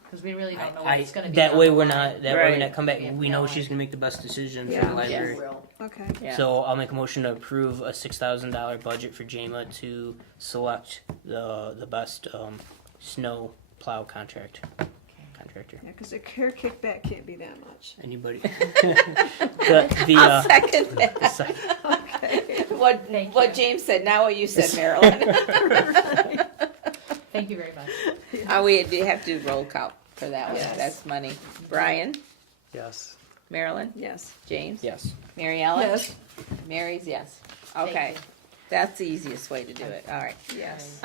Because we really don't know what I, it's gonna be. that down way the we're line. not. That way Right. we're not come back. We have We no know idea. she's gonna make the best decision Yeah. for the library. Okay, Yeah. So I'll make a motion to approve a $6,000 budget for JAMA to select the best snow plow contractor. yeah, because the care kickback can't be that much. Anybody? I'll second that. the sec- What Thank what you. James said, now what you said, Marilyn. Thank you very much. We do have to do roll call for that one, Yes. that's money. Brian, Yes. Marilyn, Yes. James? yes. Mary Ellen? Yes. Mary's yes. Thank Okay, you. that's the easiest way to do it, all right. Yes.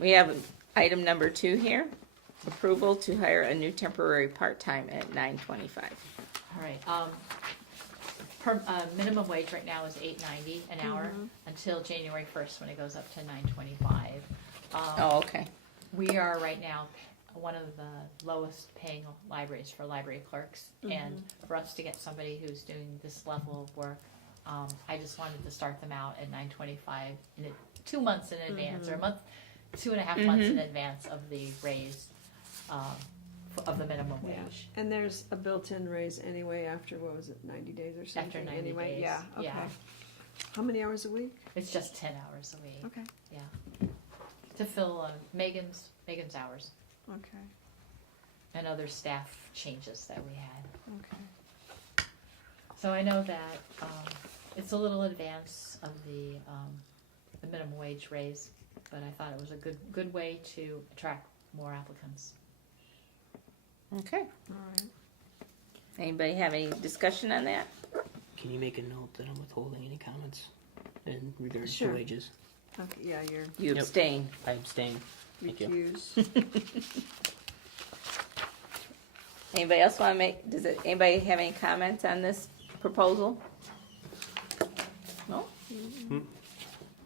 We have item number 2 here, approval to hire a new temporary part-time at $9.25. All right, minimum wage right now is $8.90 an hour until January 1st, when it goes up to $9.25. Oh, okay. We are right now one of the lowest paying libraries for library clerks, and for us to get somebody who's doing this level of work, I just wanted to start them out at $9.25 2 months in advance, or a month, 2.5 months in advance of the raise of the minimum Yeah. wage. And there's a built-in raise anyway after, what was it, 90 days or something? After 90 anyway? days, Yeah, okay. yeah. How many hours a week? It's just 10 hours a week. Okay, Yeah, to fill Megan's hours. okay. and other staff changes that we had. Okay. So I know that it's a little advance of the minimum wage raise, but I thought it was a good way to attract more applicants. Okay. All right. Anybody have any discussion on that? Can you make a note that I'm withholding any comments in regards Sure. to wages? Okay, yeah, you're You Yep. abstain. I abstain. Thank you. recused. Anybody else want to anybody have any comments on this proposal? No?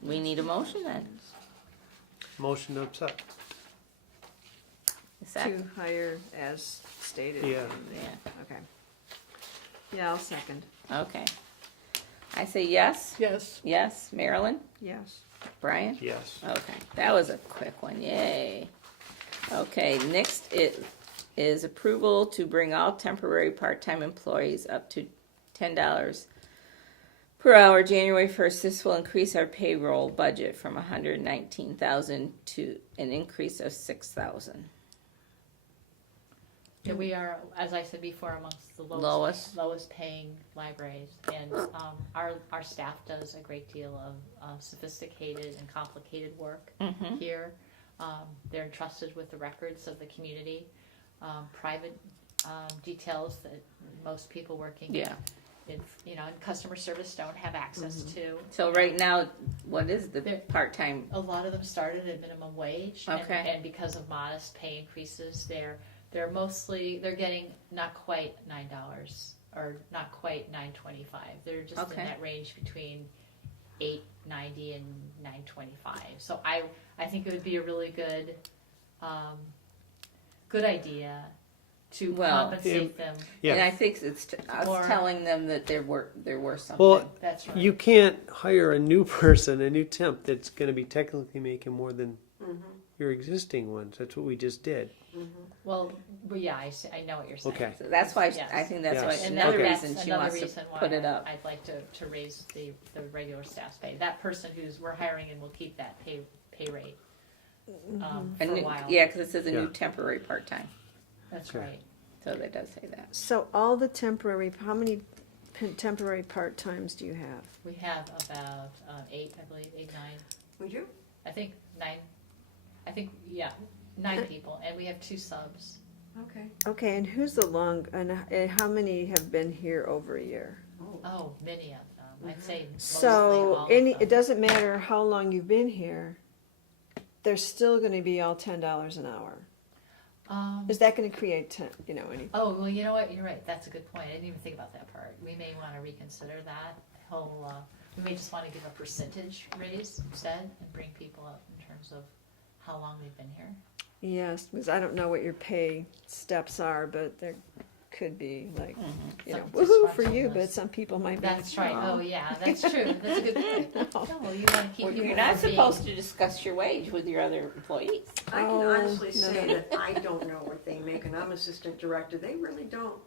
We need a motion then. Motion to accept. Is that- To hire as stated. Yeah. Yeah, Okay. Yeah, I'll second. okay. I say yes. Yes. Yes. Marilyn? Yes. Brian? Yes. Okay, that was a quick one, yay. Okay, next it is approval to bring all temporary part-time employees up to $10 per hour January 1st. This will increase our payroll budget from $119,000 to an increase of $6,000. Yeah, we are, as I said before, amongst the lowest paying libraries, and our staff does a great deal of sophisticated and complicated work Mhm. here. They're entrusted with the records of the community, private details that most people working Yeah, in customer service don't have access to. so right now, what is the There- part-time? A lot of them started at minimum wage, Okay. and because of modest pay increases, they're getting not quite $9 or not quite $9.25. They're just Okay. in that range between $8.90 and $9.25. So I think it would be a really good idea to Well, compensate them. Yeah. And I think it's us Or- telling them that they're worth something. Well, That's right. you can't hire a new person, a new temp that's going to be technically making more than your existing ones. That's what we just did. Well, yeah, I know what you're saying. Okay. So that's why, Yes. I think that's why, Yes. And another Okay. reason she wants to why put it up. I'd like to raise the regular staff's pay. That person we're hiring and will keep that pay rate for a while. Yeah, because it says a new Yeah. temporary part-time, That's Okay. right. so that does say that. So all the temporary, how many temporary part-times do you have? We have about 8, I believe, 8, 9. Would you? I think 9. I think, yeah, 9 people, and we have 2 subs. Okay. Okay, and who's the and how many have been here over a year? Oh, many of them. I'd say mostly So all of it them. doesn't matter how long you've been here, they're still gonna be all $10 an hour. Is that gonna create any? Oh, well, you know what? You're right. That's a good point. I didn't even think about that part. We may want to reconsider that whole. We may just want to give a percentage raise instead and bring people up in terms of how long they've been here. Yes, because I don't know what your pay steps are, but there could be like, Some woohoo for disgruntled you, list. but some people might be. That's right. Oh, yeah, that's true. That's a good point. No, you want to keep Well, people you're not from being- supposed to discuss your wage with your other employees. I can Oh, honestly no, say no. that I don't know what they make, and I'm assistant director. They really don't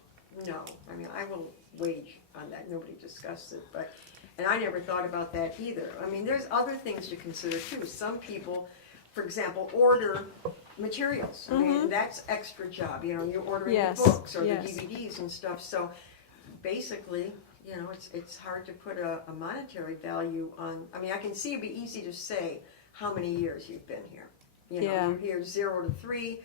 know. I mean, I will wage on that. Nobody discussed it, and I never thought about that either. I mean, there's other things to consider too. Some people, for example, order materials. I mean, that's extra job. You're ordering Yes, the books or yes. the DVDs and stuff. So basically, it's hard to put a monetary value on. I mean, I can see it'd be easy to say how many years you've been here. Yeah. You're here 0 to 3,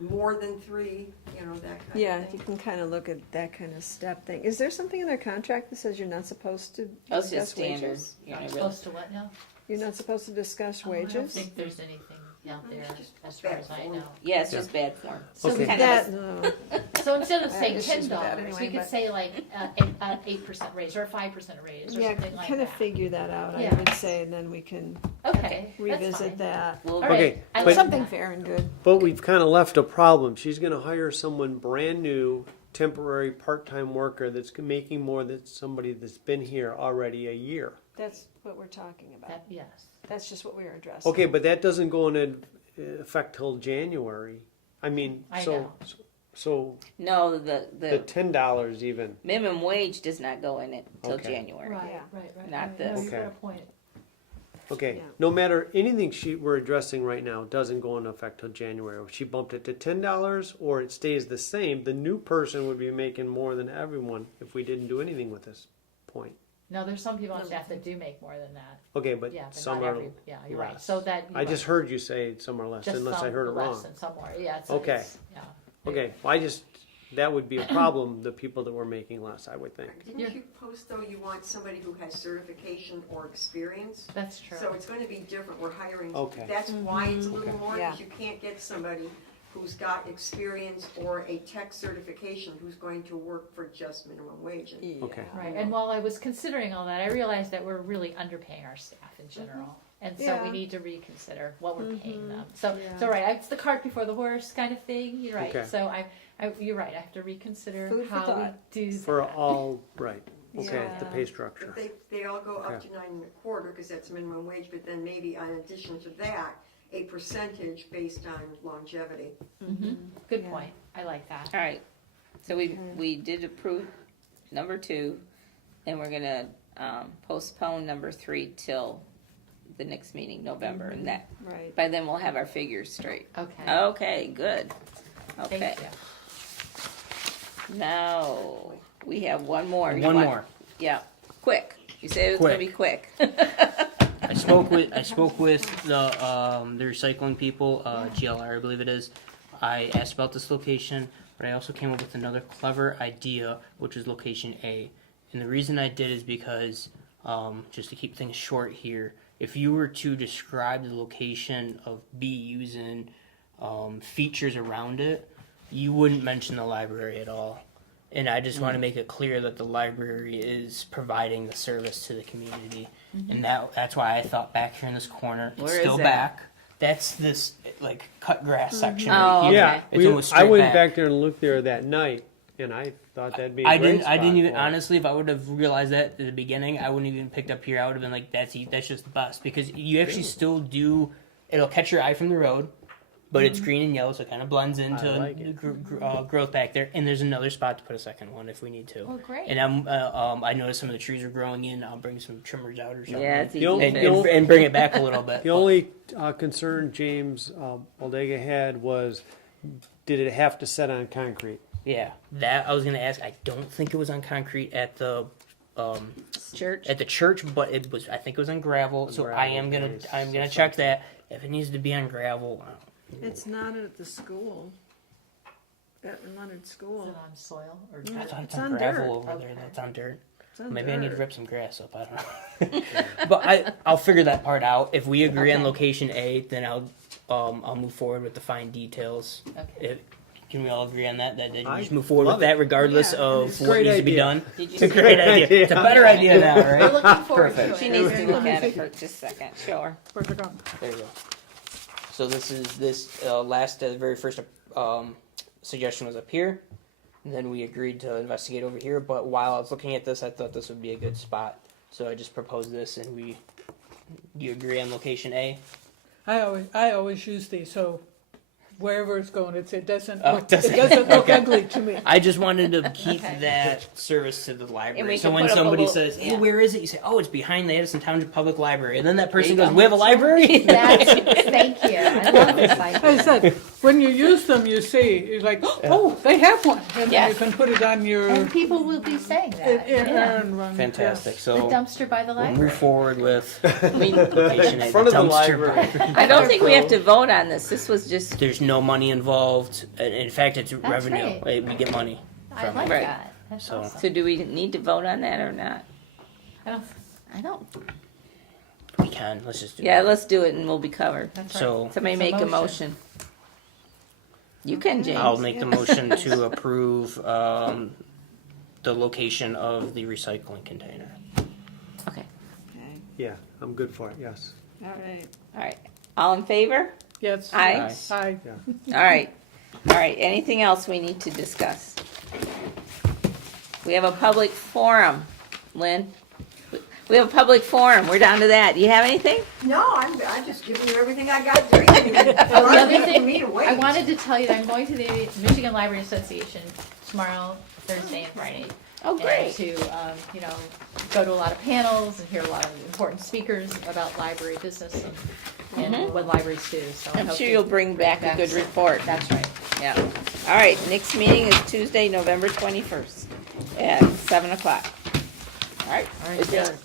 more than 3, that kind Yeah, of you thing. can kind of look at that kind of step thing. Is there something in their contract that says you're not supposed to That's just discuss standard. wages? You're Not not really- supposed to what now? You're not supposed to discuss Oh, I don't wages? think there's anything out there It's just as far bad as I form. know. Yeah, it's just bad form. So Okay. kind That, of no. So instead of I saying have issues with that $10, anyway, we could but- say like an 8% raise or a 5% raise or Yeah, something like kind of that. figure that out, I Yeah. would say, and then we can Okay, that's revisit fine. that. Well, All right, Okay, I but- like Something that. fair and good. But we've kind of left a problem. She's going to hire someone brand new, temporary part-time worker that's making more than somebody that's been here already a year. That's what we're talking about. Yes. That's just what we were addressing. Okay, but that doesn't go into effect till January. I mean, I so know. so no, the the $10 even. minimum wage does not go in it till Okay. January. Yeah. Right. Not No, this. you've got Okay. a point. Okay, Yeah. no matter anything we're addressing right now doesn't go into effect till January. If she bumped it to $10 or it stays the same, the new person would be making more than everyone if we didn't do anything with this point. No, there's some people on staff that do make more than that. Okay, but Yeah, but some not are every, yeah, you're right. less. So that. I just heard you say some are less, just unless I some heard it less wrong. and some more, yeah. It's, Okay. it's- yeah. Okay, well, that would be a problem, the people that were making less, I would think. Didn't you post, though, you want somebody who has certification or experience? That's true. So it's going to be different, we're hiring, Okay. that's why it's a little Okay. more, Yeah. because you can't get somebody who's got experience or a tech certification who's going to work for just minimum wage. And Okay. Right, and while I was considering all that, I realized that we're really underpaying our staff in general. And so we Yeah. need to reconsider what we're paying them. So, Yeah. so right, it's the cart before the horse kind of thing, you're right. Okay. So you're right, I have to reconsider Food for how we thought. do that. For all, right, okay, Yeah. the pay structure. But they all go up Okay. to 9.25 because that's minimum wage, but then maybe in addition to that, a percentage based on longevity. Good Yeah. point, I like that. All right, so we did approve number 2, and we're gonna postpone number 3 till the next meeting, November, and that, Right. by then we'll have our figures straight. Okay, Okay, good. Okay, thank you. now, we have one more. You One want- more. Yeah, quick. You said it was gonna be quick. I spoke with the recycling people, GLR I believe it is. I asked about this location, but I also came up with another clever idea, which is location A. And the reason I did is because, just to keep things short here, if you were to describe the location of B using features around it, you wouldn't mention the library at all. And I just want to make it clear that the library is providing the service to the community. And that's why I thought back here in this corner, it's Where is still that? back. That's this like cut grass section Oh, right here. Yeah, It's almost I straight went back. back there and looked there that night, and I thought that'd be a I great didn't spot even for it. honestly, if I would have realized that at the beginning, I wouldn't even picked up here. I would have been like, that's just the best, because you actually still do, it'll catch your eye from the road, but it's green and yellow, so it kind of blends into I like the it. growth back there. And there's another spot to put a second one if we need to. Oh, great. And I noticed some of the trees are growing in. I'll bring some trimmers out or something. Yeah, it's easy. The only- to- and bring it back a little bit. The only concern James Aldega had was, did it have to set on concrete? Yeah, that I was gonna ask. I don't think it was on concrete at the Church. church, but it was. I think it was on gravel. So Gravel, I'm gonna nice. check that. If it needs to be on gravel, It's not at the school. At Leonard Is School. it on soil or I dirt? thought it's It's on on gravel dirt. over there. Okay. That's on dirt. It's on Maybe I need to dirt. rip some grass up. I don't know. But I'll figure that part out. If we agree on Okay. location A, then I'll move forward with the fine details. Okay. Can we all agree on that? That you I just move forward love with that, it. regardless Yeah, of it's a what great needs to be idea. done. Did you It's a see great that? idea. It's a better idea now, We're right? looking forward Perfect. to She it. needs to look at it for just a second. Show her. Where's it gone? There you go. So this last very first suggestion was up here, and then we agreed to investigate over here. But while I was looking at this, I thought this would be a good spot, so I just proposed this, and you agree on location A? I always use these, so wherever it's going, it doesn't Oh, look, doesn't- it doesn't look okay. ugly to me. I just wanted to keep Okay. that service to the And we library. So can when put up a somebody little- says, "Hey, yeah. where is it?" You say, "Oh, it's behind the Addison Township Public Library," and then that person There you goes, go. "We have a library." Thank you. I love this I idea. said, when you use them, you see, you're like, oh, they have one. And then Yes. you can put it on your And people will be saying that. in Yeah. and run. Fantastic. The So dumpster by the we'll library. move forward with We- location A. In front of the dumpster library. by- I don't think we have to vote on this. This was just, There's no money involved. In fact, it's revenue. right. We get money. I like Right. that. That's So- awesome. so do we need to vote on that or not? I don't, I don't. We can. Let's just do Yeah, it. let's do it and we'll be covered. that's right. So Somebody It's make a motion. You can, James. I'll make the motion to approve the location of the recycling container. Okay, Okay, Yeah, I'm good for it, yes. all right. all right. All in favor? Yes. Aye. Aye. All right. All right, anything else we need to discuss? We have a public forum, Lynn. We have a public forum. We're down to that. Do you have anything? No, I'm just giving you everything I got to read. The other For thing, me to wait. I wanted to tell you that I'm going to the Michigan Library Association tomorrow, Thursday, and Friday. Oh, great. And to, go to a lot of panels and hear a lot of important speakers about library business and what libraries do, so I I'm hope sure you you'll bring back a good report. That's right. Yeah. All right, next meeting is Tuesday, November 21st at 7 o'clock. All right, All right. adjourned.